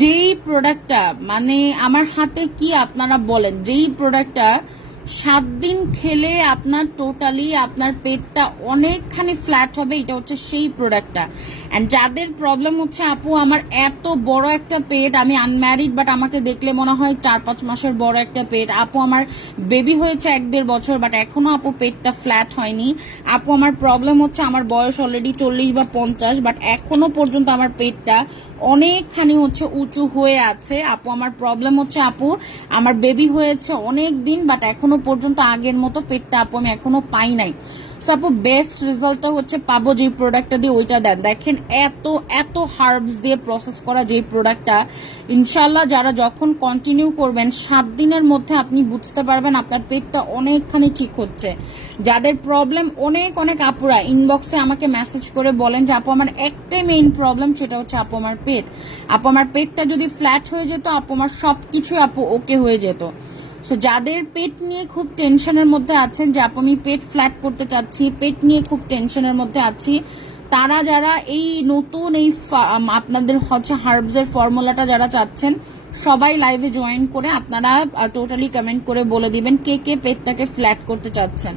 যেই প্রোডাক্টটা মানে আমার হাতে কি আপনারা বলেন, যেই প্রোডাক্টটা 7 দিন খেলে আপনার টোটালি আপনার পেটটা অনেকখানি ফ্ল্যাট হবে, এটা হচ্ছে সেই প্রোডাক্টটা। অ্যান্ড যাদের প্রবলেম হচ্ছে আপু আমার এত বড় একটা পেট, আমি আনম্যারিড বাট আমাকে দেখলে মনে হয় 4-5 মাসের বড় একটা পেট, আপু আমার বেবি হয়েছে 1-1.5 বছর বাট এখনো আপু পেটটা ফ্ল্যাট হয়নি, আপু আমার প্রবলেম হচ্ছে আমার বয়স অলরেডি 40 বা 50 বাট এখনো পর্যন্ত আমার পেটটা অনেকখানি হচ্ছে উঁচু হয়ে আছে, আপু আমার প্রবলেম হচ্ছে আপু আমার বেবি হয়েছে অনেক দিন বাট এখনো পর্যন্ত আগের মতো পেটটা আপু আমি এখনো পাই নাই। সো আপু বেস্ট রেজাল্টটা হচ্ছে পাবো যে প্রোডাক্টটা দিয়ে ওইটা দেন। দেখেন এত এত হার্বস দিয়ে প্রসেস করা যে প্রোডাক্টটা, ইনশাল্লাহ যারা যখন কন্টিনিউ করবেন 7 দিনের মধ্যে আপনি বুঝতে পারবেন আপনার পেটটা অনেকখানি ঠিক হচ্ছে। যাদের প্রবলেম অনেক অনেক আপুরা ইনবক্সে আমাকে মেসেজ করে বলেন যে আপু আমার একটাই মেইন প্রবলেম, সেটা হচ্ছে আপু আমার পেট, আপু আমার পেটটা যদি ফ্ল্যাট হয়ে যেত আপু আমার সবকিছু আপু ওকে হয়ে যেত। সো যাদের পেট নিয়ে খুব টেনশনের মধ্যে আছেন যে আপু আমি পেট ফ্ল্যাট করতে চাচ্ছি, পেট নিয়ে খুব টেনশনের মধ্যে আছি, তারা যারা এই নতুন এই আপনাদের হচ্ছে হার্বসের ফর্মুলাটা যারা চাচ্ছেন, সবাই লাইভে জয়েন করে আপনারা টোটালি কমেন্ট করে বলে দিবেন কে কে পেটটাকে ফ্ল্যাট করতে চাচ্ছেন।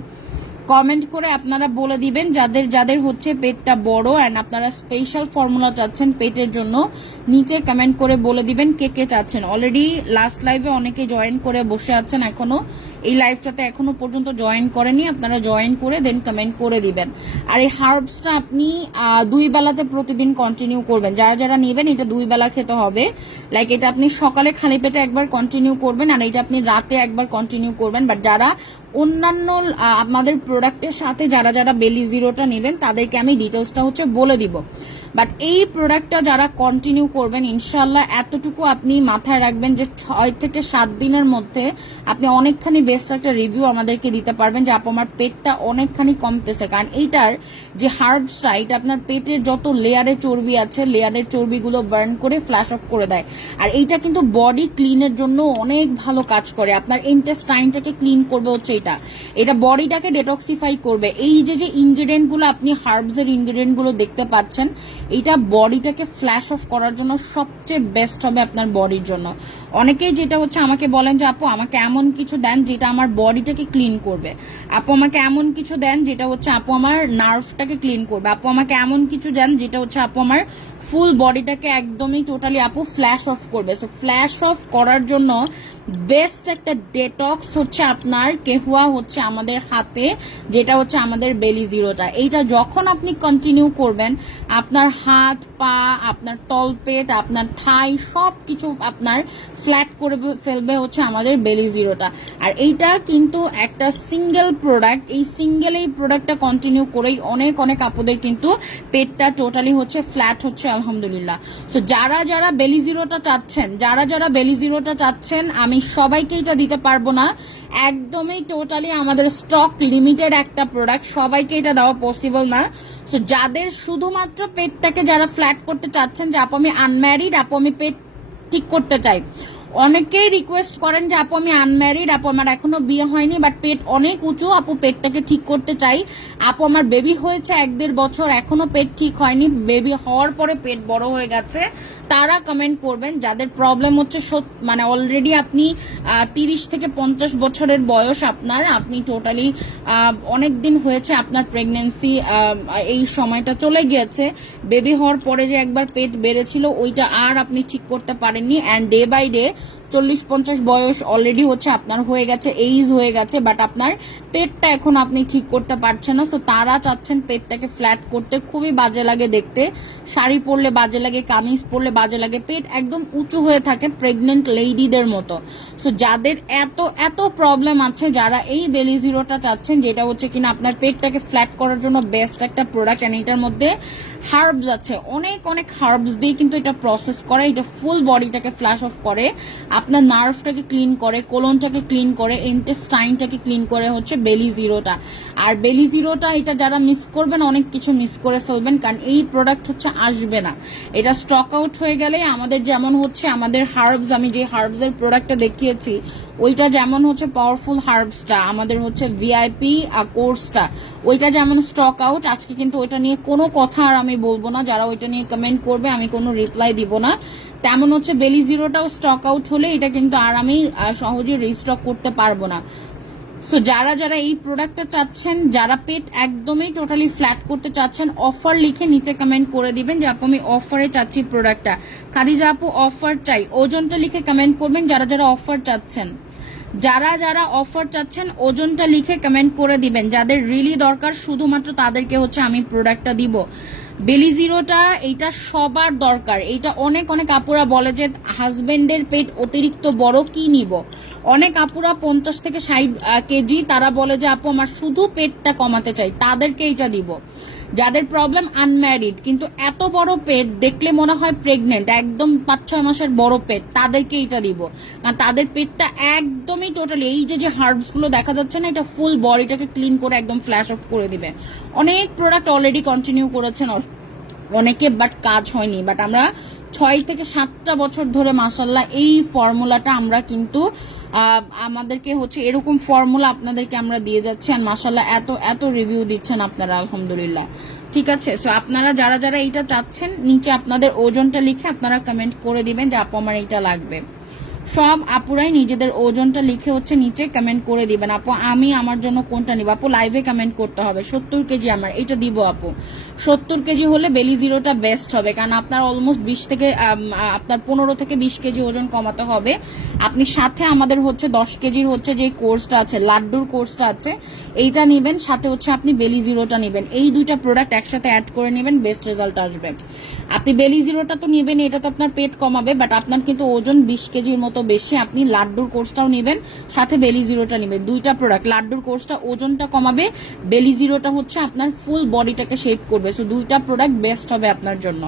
কমেন্ট করে আপনারা বলে দিবেন যাদের যাদের হচ্ছে পেটটা বড় অ্যান্ড আপনারা স্পেশাল ফর্মুলা চাচ্ছেন পেটের জন্য, নিচে কমেন্ট করে বলে দিবেন কে কে চাচ্ছেন। অলরেডি লাস্ট লাইভে অনেকে জয়েন করে বসে আছেন, এখনো এই লাইভটাতে এখনো পর্যন্ত জয়েন করেনি, আপনারা জয়েন করে দেন কমেন্ট করে দিবেন। আর এই হার্বসটা আপনি 2 বেলাতে প্রতিদিন কন্টিনিউ করবেন, যারা যারা নেবেন এটা 2 বেলা খেতে হবে। লাইক এটা আপনি সকালে খালি পেটে একবার কন্টিনিউ করবেন আর এটা আপনি রাতে একবার কন্টিনিউ করবেন। বাট যারা অন্যান্য আমাদের প্রোডাক্টের সাথে যারা যারা বেলি জিরোটা নেবেন তাদেরকে আমি ডিটেলসটা হচ্ছে বলে দিব। বাট এই প্রোডাক্টটা যারা কন্টিনিউ করবেন ইনশাল্লাহ এতটুকু আপনি মাথায় রাখবেন যে 6 থেকে 7 দিনের মধ্যে আপনি অনেকখানি বেস্ট একটা রিভিউ আমাদেরকে দিতে পারবেন যে আপু আমার পেটটা অনেকখানি কমতেছে। কারণ এইটার যে হার্বসটা এটা আপনার পেটের যত লেয়ারে চর্বি আছে লেয়ারের চর্বিগুলো বার্ন করে ফ্ল্যাশ অফ করে দেয়। আর এইটা কিন্তু বডি ক্লিনের জন্য অনেক ভালো কাজ করে, আপনার ইন্টেস্টাইনটাকে ক্লিন করবে হচ্ছে এটা বডিটাকে ডেটক্সিফাই করবে। এই যে যে ইনগ্রেডিয়েন্টগুলো আপনি হার্বসের ইনগ্রেডিয়েন্টগুলো দেখতে পাচ্ছেন, এটা বডিটাকে ফ্ল্যাশ অফ করার জন্য সবচেয়ে বেস্ট হবে আপনার বডির জন্য। অনেকেই যেটা হচ্ছে আমাকে বলেন যে আপু আমাকে এমন কিছু দেন যেটা আমার বডিটাকে ক্লিন করবে, আপু আমাকে এমন কিছু দেন যেটা হচ্ছে আপু আমার নার্ভটাকে ক্লিন করবে, আপু আমাকে এমন কিছু দেন যেটা হচ্ছে আপু আমার ফুল বডিটাকে একদমই টোটালি আপু ফ্ল্যাশ অফ করবে। সো ফ্ল্যাশ অফ করার জন্য বেস্ট একটা ডেটক্স হচ্ছে আপনার কেহুয়া হচ্ছে আমাদের হাতে, যেটা হচ্ছে আমাদের বেলি জিরোটা। এইটা যখন আপনি কন্টিনিউ করবেন আপনার হাত পা আপনার তলপেট আপনার ঠাই সব কিছু আপনার ফ্ল্যাট করে ফেলবে হচ্ছে আমাদের বেলি জিরোটা। আর এইটা কিন্তু একটা সিঙ্গেল প্রোডাক্ট, এই সিঙ্গেল এই প্রোডাক্টটা কন্টিনিউ করেই অনেক অনেক আপুদের কিন্তু পেটটা টোটালি হচ্ছে ফ্ল্যাট হচ্ছে আলহামদুলিল্লাহ। সো যারা যারা বেলি জিরোটা চাচ্ছেন, যারা যারা বেলি জিরোটা চাচ্ছেন, আমি সবাইকে এটা দিতে পারবো না, একদমই টোটালি আমাদের স্টক লিমিটেড একটা প্রোডাক্ট, সবাইকে এটা দেওয়া পসিবল না। সো যাদের শুধুমাত্র পেটটাকে যারা ফ্ল্যাট করতে চাচ্ছেন যে আপু আমি আনম্যারিড, আপু আমি পেট ঠিক করতে চাই, অনেকেই রিকোয়েস্ট করেন যে আপু আমি আনম্যারিড, আপু আমার এখনো বিয়ে হয়নি বাট পেট অনেক উঁচু, আপু পেটটাকে ঠিক করতে চাই, আপু আমার বেবি হয়েছে 1-1.5 বছর এখনো পেট ঠিক হয়নি, বেবি হওয়ার পরে পেট বড় হয়ে গেছে, তারা কমেন্ট করবেন। যাদের প্রবলেম হচ্ছে মানে অলরেডি আপনি 30 থেকে 50 বছরের বয়স আপনার, আপনি টোটালি অনেক দিন হয়েছে আপনার প্রেগনেন্সি, এই সময়টা চলে গিয়েছে, বেবি হওয়ার পরে যে একবার পেট বেড়েছিল ওইটা আর আপনি ঠিক করতে পারেননি, অ্যান্ড ডে বাই ডে 40-50 বয়স অলরেডি হচ্ছে আপনার হয়ে গেছে, এইজ হয়ে গেছে, বাট আপনার পেটটা এখন আপনি ঠিক করতে পারছেন না। সো তারা চাচ্ছেন পেটটাকে ফ্ল্যাট করতে, খুবই বাজে লাগে দেখতে, শাড়ি পরলে বাজে লাগে, কামিজ পরলে বাজে লাগে, পেট একদম উঁচু হয়ে থাকে প্রেগনেন্ট লেডিদের মতো। সো যাদের এত এত প্রবলেম আছে, যারা এই বেলি জিরোটা চাচ্ছেন যেটা হচ্ছে কিনা আপনার পেটটাকে ফ্ল্যাট করার জন্য বেস্ট একটা প্রোডাক্ট, এন্ড এটার মধ্যে হার্বস আছে অনেক অনেক হার্বস দিয়ে কিন্তু এটা প্রসেস করে, এটা ফুল বডিটাকে ফ্ল্যাশ অফ করে, আপনার নার্ভটাকে ক্লিন করে, কোলনটাকে ক্লিন করে, ইন্টেস্টাইনটাকে ক্লিন করে হচ্ছে বেলি জিরোটা। আর বেলি জিরোটা এটা যারা মিস করবেন অনেক কিছু মিস করে ফেলবেন, কারণ এই প্রোডাক্ট হচ্ছে আসবে না, এটা স্টক আউট হয়ে গেলে আমাদের যেমন হচ্ছে আমাদের হার্বস, আমি যে হার্বসের প্রোডাক্টটা দেখিয়েছি ওইটা যেমন হচ্ছে পাওয়ারফুল হার্বসটা আমাদের হচ্ছে ভিআইপি কোর্সটা, ওইটা যেমন স্টক আউট, আজকে কিন্তু ওইটা নিয়ে কোনো কথা আর আমি বলবো না, যারা ওইটা নিয়ে কমেন্ট করবে আমি কোনো রিপ্লাই দিব না। তেমন হচ্ছে বেলি জিরোটাও স্টক আউট হলে এটা কিন্তু আর আমি সহজে রিস্টক করতে পারবো না। সো যারা যারা এই প্রোডাক্টটা চাচ্ছেন, যারা পেট একদমই টোটালি ফ্ল্যাট করতে চাচ্ছেন, অফার লিখে নিচে কমেন্ট করে দিবেন যে আপু আমি অফারে চাচ্ছি প্রোডাক্টটা। খাদিজা আপু অফার চাই, ওজনটা লিখে কমেন্ট করবেন যারা যারা অফার চাচ্ছেন। যারা যারা অফার চাচ্ছেন ওজনটা লিখে কমেন্ট করে দিবেন। যাদের রিলি দরকার শুধুমাত্র তাদেরকে হচ্ছে আমি প্রোডাক্টটা দিব। বেলি জিরোটা এইটা সবার দরকার। এইটা অনেক অনেক আপুরা বলে যে হাজবেন্ডের পেট অতিরিক্ত বড়, কি নিব। অনেক আপুরা 50 থেকে 60 কেজি, তারা বলে যে আপু আমার শুধু পেটটা কমাতে চাই, তাদেরকে এইটা দিব। যাদের প্রবলেম আনম্যারিড কিন্তু এত বড় পেট দেখলে মনে হয় প্রেগনেন্ট, একদম 5-6 মাসের বড় পেট, তাদেরকে এইটা দিব। কারণ তাদের পেটটা একদমই টোটালি এই যে হার্বস গুলো দেখা যাচ্ছে না, এটা ফুল বডিটাকে ক্লিন করে একদম ফ্ল্যাশ অফ করে দিবে। অনেক প্রোডাক্ট অলরেডি কন্টিনিউ করেছেন অনেকে, বাট কাজ হয়নি। বাট আমরা 6 থেকে 7টা বছর ধরে মাশাল্লাহ এই ফর্মুলাটা আমরা কিন্তু আমাদেরকে হচ্ছে এরকম ফর্মুলা আপনাদেরকে আমরা দিয়ে যাচ্ছি। আর মাশাল্লাহ এত এত রিভিউ দিচ্ছেন আপনারা, আলহামদুলিল্লাহ। ঠিক আছে, সো আপনারা যারা যারা এইটা চাচ্ছেন নিচে আপনাদের ওজনটা লিখে আপনারা কমেন্ট করে দিবেন যে আপু আমার এইটা লাগবে। সব আপুরাই নিজেদের ওজনটা লিখে হচ্ছে নিচে কমেন্ট করে দিবেন। আপু আমি আমার জন্য কোনটা নিব, আপু লাইভে কমেন্ট করতে হবে। 70 কেজি আমার এটা দিব আপু। 70 কেজি হলে বেলি জিরোটা বেস্ট হবে, কারণ আপনার অলমোস্ট 20 থেকে আপনার 15 থেকে 20 কেজি ওজন কমাতে হবে। আপনি সাথে আমাদের হচ্ছে 10 কেজির হচ্ছে যে কোর্সটা আছে, লাড্ডুর কোর্সটা আছে, এইটা নিবেন। সাথে হচ্ছে আপনি বেলি জিরোটা নিবেন। এই দুইটা প্রোডাক্ট একসাথে অ্যাড করে নেবেন, বেস্ট রেজাল্ট আসবে। আপনি বেলি জিরোটা তো নিবেন, এটা তো আপনার পেট কমাবে, বাট আপনার কিন্তু ওজন 20 কেজির মতো বেশি। আপনি লাড্ডুর কোর্সটাও নেবেন, সাথে বেলি জিরোটা নেবেন। দুইটা প্রোডাক্ট, লাড্ডুর কোর্সটা ওজনটা কমাবে, বেলি জিরোটা হচ্ছে আপনার ফুল বডিটাকে শেপ করবে। সো দুইটা প্রোডাক্ট বেস্ট হবে আপনার জন্য।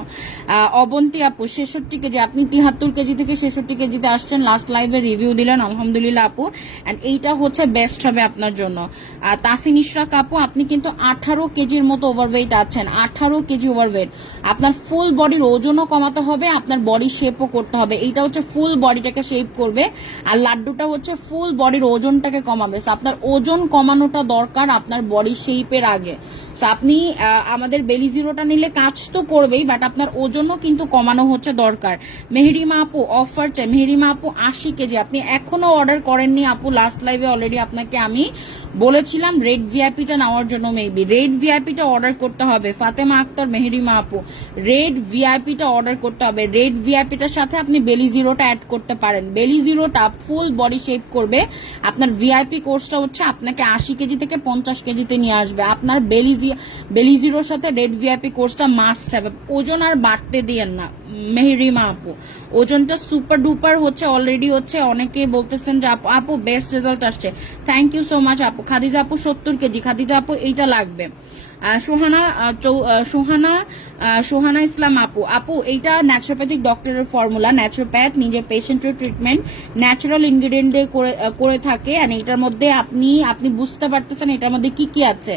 অবন্তী আপু 66 কেজি, আপনি 73 কেজি থেকে 66 কেজিতে আসছেন, লাস্ট লাইভে রিভিউ দিলেন, আলহামদুলিল্লাহ আপু। অ্যান্ড এইটা হচ্ছে বেস্ট হবে আপনার জন্য। তাসিন ইশরাক আপু আপনি কিন্তু 18 কেজির মতো ওভারওয়েট আছেন, 18 কেজি ওভারওয়েট। আপনার ফুল বডির ওজনও কমাতে হবে, আপনার বডি শেপও করতে হবে। এইটা হচ্ছে ফুল বডিটাকে শেপ করবে, আর লাড্ডুটা হচ্ছে ফুল বডির ওজনটাকে কমাবে। আপনার ওজন কমানোটা দরকার আপনার বডি শেপের আগে। আপনি আমাদের বেলি জিরোটা নিলে কাজ তো করবেই, বাট আপনার ওজনও কিন্তু কমানো হচ্ছে দরকার। মেহেরিমা আপু অফার চাই, মেহেরিমা আপু 80 কেজি, আপনি এখনো অর্ডার করেননি আপু। লাস্ট লাইভে অলরেডি আপনাকে আমি বলেছিলাম রেড ভিআইপিটা নেওয়ার জন্য, মেবি রেড ভিআইপিটা অর্ডার করতে হবে। ফাতেমা আক্তার, মেহেরিমা আপু রেড ভিআইপিটা অর্ডার করতে হবে। রেড ভিআইপিটার সাথে আপনি বেলি জিরোটা অ্যাড করতে পারেন। বেলি জিরোটা ফুল বডি শেপ করবে। আপনার ভিআইপি কোর্সটা হচ্ছে আপনাকে 80 কেজি থেকে 50 কেজিতে নিয়ে আসবে। আপনার বেলি জিরোর সাথে রেড ভিআইপি কোর্সটা মাস্ট হবে। ওজন আর বাড়তে দিয়েন না মেহেরিমা আপু, ওজনটা সুপার ডুপার হচ্ছে অলরেডি হচ্ছে। অনেকেই বলতেছেন যে আপু বেস্ট রেজাল্ট আসছে, থ্যাংক ইউ সো মাচ আপু। খাদিজা আপু 70 কেজি, খাদিজা আপু এইটা লাগবে। সোহানা ইসলাম আপু এইটা ন্যাচুরোপ্যাথিক ডক্টরের ফর্মুলা। ন্যাচুরোপ্যাথ নিজের পেশেন্টের ট্রিটমেন্ট ন্যাচারাল ইনগ্রিডিয়েন্ট দিয়ে করে থাকে। আর এটার মধ্যে আপনি বুঝতে পারতেছেন এটার মধ্যে কি কি আছে।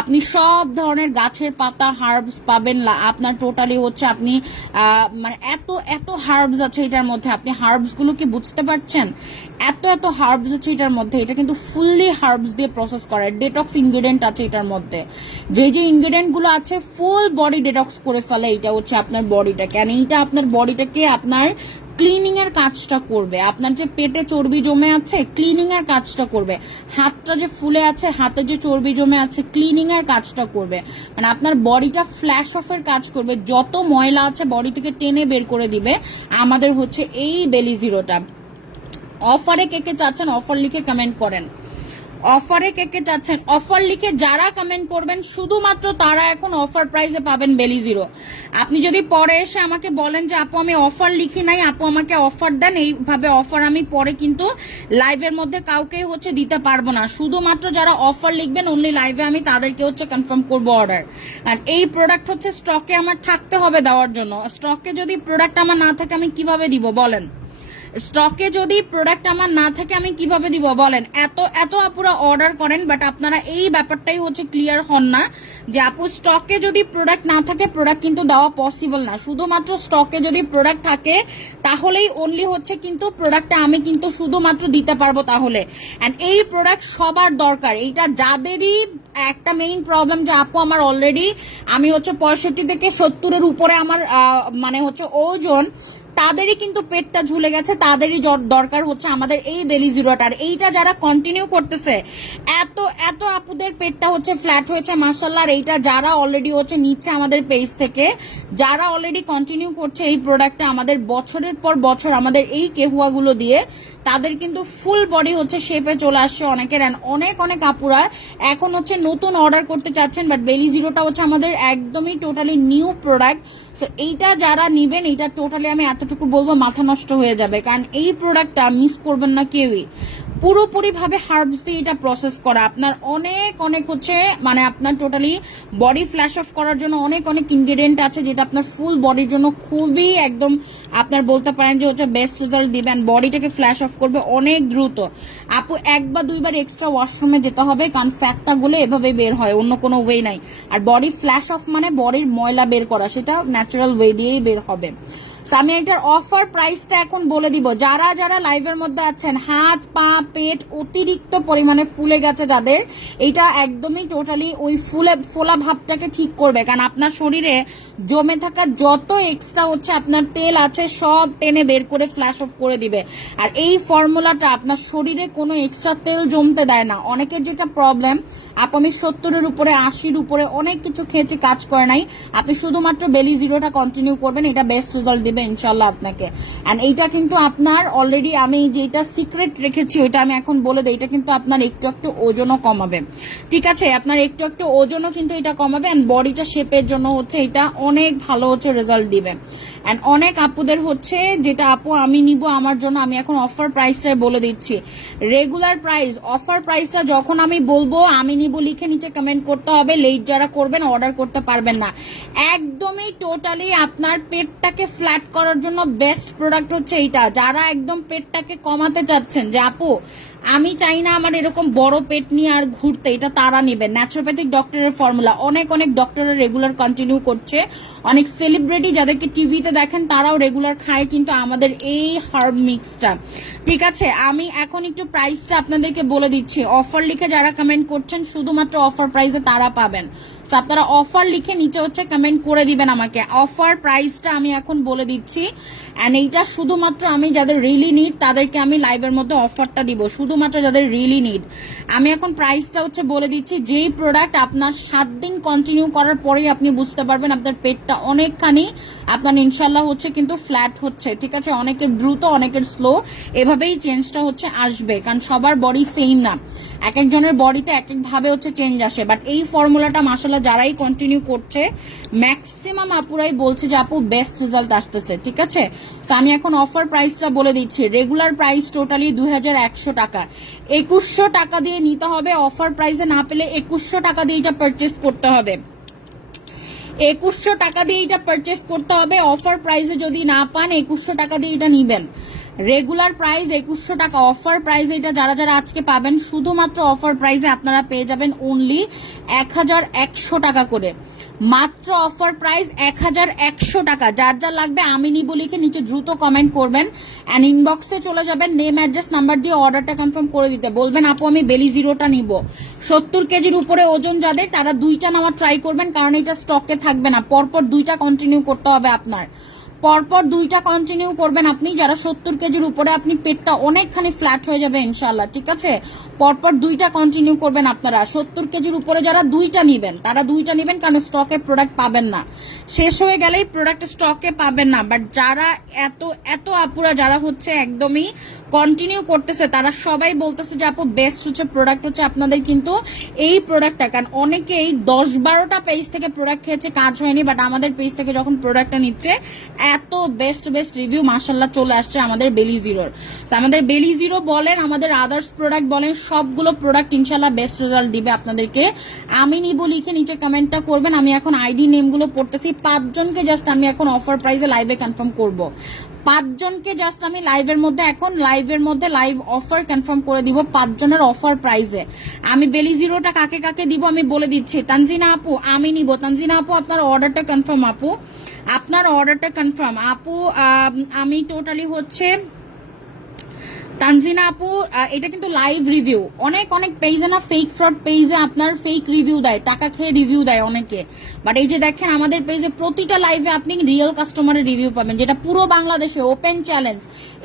আপনি সব ধরনের গাছের পাতা হার্বস পাবেন। আপনার টোটালি হচ্ছে আপনি মানে এত এত হার্বস আছে এটার মধ্যে। আপনি হার্বস গুলো কি বুঝতে পারছেন? এত এত হার্বস আছে এটার মধ্যে। এটা কিন্তু ফুললি হার্বস দিয়ে প্রসেস করে। ডেটক্স ইনগ্রিডিয়েন্ট আছে এটার মধ্যে। যে ইনগ্রিডিয়েন্ট গুলো আছে ফুল বডি ডেটক্স করে ফেলে। এটা হচ্ছে আপনার বডিটাকে, আর এইটা আপনার বডিটাকে আপনার ক্লিনিং এর কাজটা করবে। আপনার যে পেটে চর্বি জমে আছে ক্লিনিং এর কাজটা করবে। হাতটা যে ফুলে আছে, হাতে যে চর্বি জমে আছে ক্লিনিং এর কাজটা করবে। মানে আপনার বডিটা ফ্ল্যাশ অফ এর কাজ করবে। যত ময়লা আছে বডি থেকে টেনে বের করে দিবে আমাদের হচ্ছে এই বেলি জিরোটা। অফারে কে কে চাচ্ছেন অফার লিখে কমেন্ট করেন। অফারে কে কে চাচ্ছেন অফার লিখে যারা কমেন্ট করবেন শুধুমাত্র তারা এখন অফার প্রাইসে পাবেন বেলি জিরো। আপনি যদি পরে এসে আমাকে বলেন যে আপু আমি অফার লিখি নাই, আপু আমাকে অফার দেন, এইভাবে অফার আমি পরে কিন্তু লাইভের মধ্যে কাউকে হচ্ছে দিতে পারবো না। শুধুমাত্র যারা অফার লিখবেন অনলি লাইভে আমি তাদেরকে হচ্ছে কনফার্ম করবো অর্ডার। আর এই প্রোডাক্ট হচ্ছে স্টকে আমার থাকতে হবে দেওয়ার জন্য। স্টকে যদি প্রোডাক্ট আমার না থাকে আমি কিভাবে দিব বলেন? স্টকে যদি প্রোডাক্ট আমার না থাকে আমি কিভাবে দিব বলেন? এত এত আপুরা অর্ডার করেন, বাট আপনারা এই ব্যাপারটাই হচ্ছে ক্লিয়ার হন না যে আপু স্টকে যদি প্রোডাক্ট না থাকে প্রোডাক্ট কিন্তু দেওয়া পসিবল না। শুধুমাত্র স্টকে যদি প্রোডাক্ট থাকে তাহলেই অনলি হচ্ছে কিন্তু প্রোডাক্টটা আমি কিন্তু শুধুমাত্র দিতে পারবো তাহলে। এন্ড এই প্রোডাক্ট সবার দরকার। এইটা যাদেরই একটা মেইন প্রবলেম যে আপু আমার অলরেডি আমি হচ্ছে 65 থেকে 70-এর উপরে আমার মানে হচ্ছে ওজন, তাদেরই কিন্তু পেটটা ঝুলে গেছে, তাদেরই দরকার হচ্ছে আমাদের এই বেলি জিরোটার। এইটা যারা কন্টিনিউ করতেছে, এত এত আপুদের পেটটা হচ্ছে ফ্ল্যাট হয়েছে মাশাআল্লাহ। আর এইটা যারা অলরেডি হচ্ছে নিচ্ছে আমাদের পেজ থেকে, যারা অলরেডি কন্টিনিউ করছে এই প্রোডাক্টটা আমাদের বছরের পর বছর আমাদের এই কেহুয়াগুলো দিয়ে, তাদের কিন্তু ফুল বডি হচ্ছে শেপে চলে আসছে অনেকের। অনেক অনেক আপুরা এখন হচ্ছে নতুন অর্ডার করতে চাচ্ছেন, বাট বেলি জিরোটা হচ্ছে আমাদের একদমই টোটালি নিউ প্রোডাক্ট। সো এইটা যারা নিবেন, এইটা টোটালি আমি এতটুকু বলবো মাথা নষ্ট হয়ে যাবে, কারণ এই প্রোডাক্টটা মিস করবেন না কেউই। পুরোপুরি ভাবে হার্বস দিয়ে এটা প্রসেস করা, আপনার অনেক অনেক হচ্ছে মানে আপনার টোটালি বডি ফ্ল্যাশ অফ করার জন্য অনেক অনেক ইনগ্রেডিয়েন্ট আছে, যেটা আপনার ফুল বডির জন্য খুবই একদম আপনার বলতে পারেন যে হচ্ছে বেস্ট রেজাল্ট দিবেন, বডিটাকে ফ্ল্যাশ অফ করবে অনেক দ্রুত। আপু 1 বা 2 বার এক্সট্রা ওয়াশরুমে যেতে হবে, কারণ ফ্যাটটা গুলো এভাবে বের হয়, অন্য কোনো ওয়ে নাই। আর বডি ফ্ল্যাশ অফ মানে বডির ময়লা বের করা, সেটা ন্যাচারাল ওয়ে দিয়েই বের হবে। আমি এটার অফার প্রাইসটা এখন বলে দিব। যারা যারা লাইভের মধ্যে আছেন, হাত পা পেট অতিরিক্ত পরিমাণে ফুলে গেছে যাদের, এটা একদমই টোটালি ওই ফোলা ভাবটাকে ঠিক করবে, কারণ আপনার শরীরে জমে থাকা যত এক্সট্রা হচ্ছে আপনার তেল আছে সব টেনে বের করে ফ্ল্যাশ অফ করে দিবে। আর এই ফর্মুলাটা আপনার শরীরে কোনো এক্সট্রা তেল জমতে দেয় না। অনেকের যেটা প্রবলেম, আমি 70-এর উপরে 80-র উপরে অনেক কিছু খেয়েছি, কাজ করে নাই। আপনি শুধুমাত্র বেলি জিরোটা কন্টিনিউ করবেন, এটা বেস্ট রেজাল্ট দিবে ইনশাল্লাহ আপনাকে। এন্ড এইটা কিন্তু আপনার অলরেডি আমি যেটা সিক্রেট রেখেছি ওইটা আমি এখন বলে দিই, এটা কিন্তু আপনার একটু একটু ওজনও কমাবে, ঠিক আছে? আপনার একটু একটু ওজনও কিন্তু এটা কমাবে, এন্ড বডিটা শেপের জন্য হচ্ছে এটা অনেক ভালো হচ্ছে রেজাল্ট দিবে। এন্ড অনেক আপুদের হচ্ছে যেটা আপু আমি নিব আমার জন্য, আমি এখন অফার প্রাইসটা বলে দিচ্ছি। রেগুলার প্রাইস, অফার প্রাইসটা যখন আমি বলবো আমি নিব লিখে নিচে কমেন্ট করতে হবে। লেট যারা করবেন অর্ডার করতে পারবেন না। একদমই টোটালি আপনার পেটটাকে ফ্ল্যাট করার জন্য বেস্ট প্রোডাক্ট হচ্ছে এইটা। যারা একদম পেটটাকে কমাতে চাচ্ছেন যে আপু আমি চাই না আমার এরকম বড় পেট নিয়ে আর ঘুরতে, এটা তারা নেবেন। ন্যাচুরোপ্যাথিক ডক্টরের ফর্মুলা, অনেক অনেক ডক্টরের রেগুলার কন্টিনিউ করছে, অনেক সেলিব্রিটি যাদেরকে টিভিতে দেখেন তারাও রেগুলার খায় কিন্তু আমাদের এই হার্ব মিক্সটা, ঠিক আছে? আমি এখন একটু প্রাইসটা আপনাদেরকে বলে দিচ্ছি। অফার লিখে যারা কমেন্ট করছেন শুধুমাত্র অফার প্রাইসে তারা পাবেন। সো আপনারা অফার লিখে নিচে হচ্ছে কমেন্ট করে দিবেন আমাকে। অফার প্রাইসটা আমি এখন বলে দিচ্ছি, এন্ড এইটা শুধুমাত্র আমি যাদের রিয়েলি নিড তাদেরকে আমি লাইভের মধ্যে অফারটা দিব, শুধুমাত্র যাদের রিয়েলি নিড। আমি এখন প্রাইসটা হচ্ছে বলে দিচ্ছি। যেই প্রোডাক্ট আপনার 7 দিন কন্টিনিউ করার পরেই আপনি বুঝতে পারবেন আপনার পেটটা অনেকখানি আপনার ইনশাল্লাহ হচ্ছে কিন্তু ফ্ল্যাট হচ্ছে, ঠিক আছে? অনেকের দ্রুত, অনেকের স্লো, এভাবেই চেঞ্জটা হচ্ছে আসবে, কারণ সবার বডি সেম না, এক একজনের বডিতে এক এক ভাবে হচ্ছে চেঞ্জ আসে। বাট এই ফর্মুলাটা মাশাআল্লাহ যারাই কন্টিনিউ করছে ম্যাক্সিমাম আপুরাই বলছে যে আপু বেস্ট রেজাল্ট আসতেছে, ঠিক আছে? তো আমি এখন অফার প্রাইসটা বলে দিচ্ছি। রেগুলার প্রাইস টোটালি 2100 টাকা, 2100 টাকা দিয়ে নিতে হবে। অফার প্রাইসে না পেলে 2100 টাকা দিয়ে এটা পারচেস করতে হবে, 2100 টাকা দিয়ে এটা পারচেস করতে হবে। অফার প্রাইসে যদি না পান 2100 টাকা দিয়ে এটা নিবেন। রেগুলার প্রাইস 2100 টাকা, অফার প্রাইসে এটা যারা যারা আজকে পাবেন শুধুমাত্র অফার প্রাইসে আপনারা পেয়ে যাবেন অনলি 1100 টাকা করে, মাত্র অফার প্রাইস 1100 টাকা। যার যার লাগবে আমি নিব লিখে নিচে দ্রুত কমেন্ট করবেন, অ্যান্ড ইনবক্সে চলে যাবেন, নেম অ্যাড্রেস নাম্বার দিয়ে অর্ডারটা কনফার্ম করে দিতে বলবেন। আপু আমি বেলি জিরোটা নিব। 70 কেজির উপরে ওজন যাদের তারা 2টা নেওয়ার ট্রাই করবেন, কারণ এটা স্টকে থাকবে না। পরপর 2টা কন্টিনিউ করতে হবে আপনার, পরপর 2টা কন্টিনিউ করবেন আপনি। যারা 70 কেজির উপরে আপনি পেটটা অনেকখানি ফ্ল্যাট হয়ে যাবে ইনশাল্লাহ, ঠিক আছে? পরপর 2টা কন্টিনিউ করবেন আপনারা। 70 কেজির উপরে যারা 2টা নিবেন তারা 2টা নিবেন, কারণ স্টকে প্রোডাক্ট পাবেন না, শেষ হয়ে গেলেই প্রোডাক্ট স্টকে পাবেন না। বাট যারা এত এত আপুরা যারা হচ্ছে একদমই কন্টিনিউ করতেছে তারা সবাই বলতেছে যে আপু বেস্ট হচ্ছে প্রোডাক্ট হচ্ছে আপনাদের কিন্তু এই প্রোডাক্টটা, কারণ অনেকেই 10-12টা পেজ থেকে প্রোডাক্ট খেয়েছে, কাজ হয়নি, বাট আমাদের পেজ থেকে যখন প্রোডাক্টটা নিচ্ছে এত বেস্ট বেস্ট রিভিউ মাশাআল্লাহ চলে আসছে আমাদের বেলি জিরোর। আমাদের বেলি জিরো বলেন, আমাদের আদার্স প্রোডাক্ট বলেন, সবগুলো প্রোডাক্ট ইনশাআল্লাহ বেস্ট রেজাল্ট দিবে আপনাদেরকে। আমি নিব লিখে নিচে কমেন্টটা করবেন। আমি এখন আইডি নেমগুলো পড়তেছি, 5 জনকে জাস্ট আমি এখন অফার প্রাইসে লাইভে কনফার্ম করব। 5 জনকে জাস্ট আমি লাইভের মধ্যে এখন লাইভের মধ্যে লাইভ অফার কনফার্ম করে দিব 5 জনের অফার প্রাইসে। আমি বেলি জিরোটা কাকে কাকে দিব আমি বলে দিচ্ছি। তানজিনা আপু আমি নিব। তানজিনা আপু আপনার অর্ডারটা কনফার্ম, আপু আপনার অর্ডারটা কনফার্ম। আপু আমি টোটালি হচ্ছে তানজিনা আপু, এটা কিন্তু লাইভ রিভিউ। অনেক অনেক পেজে না, ফেক ফ্রড পেজে আপনার ফেক রিভিউ দেয়, টাকা খেয়ে রিভিউ দেয় অনেকে। বাট এই যে দেখেন আমাদের পেজে প্রতিটা লাইভে আপনি রিয়েল কাস্টমারের রিভিউ পাবেন, যেটা পুরো বাংলাদেশে ওপেন চ্যালেঞ্জ।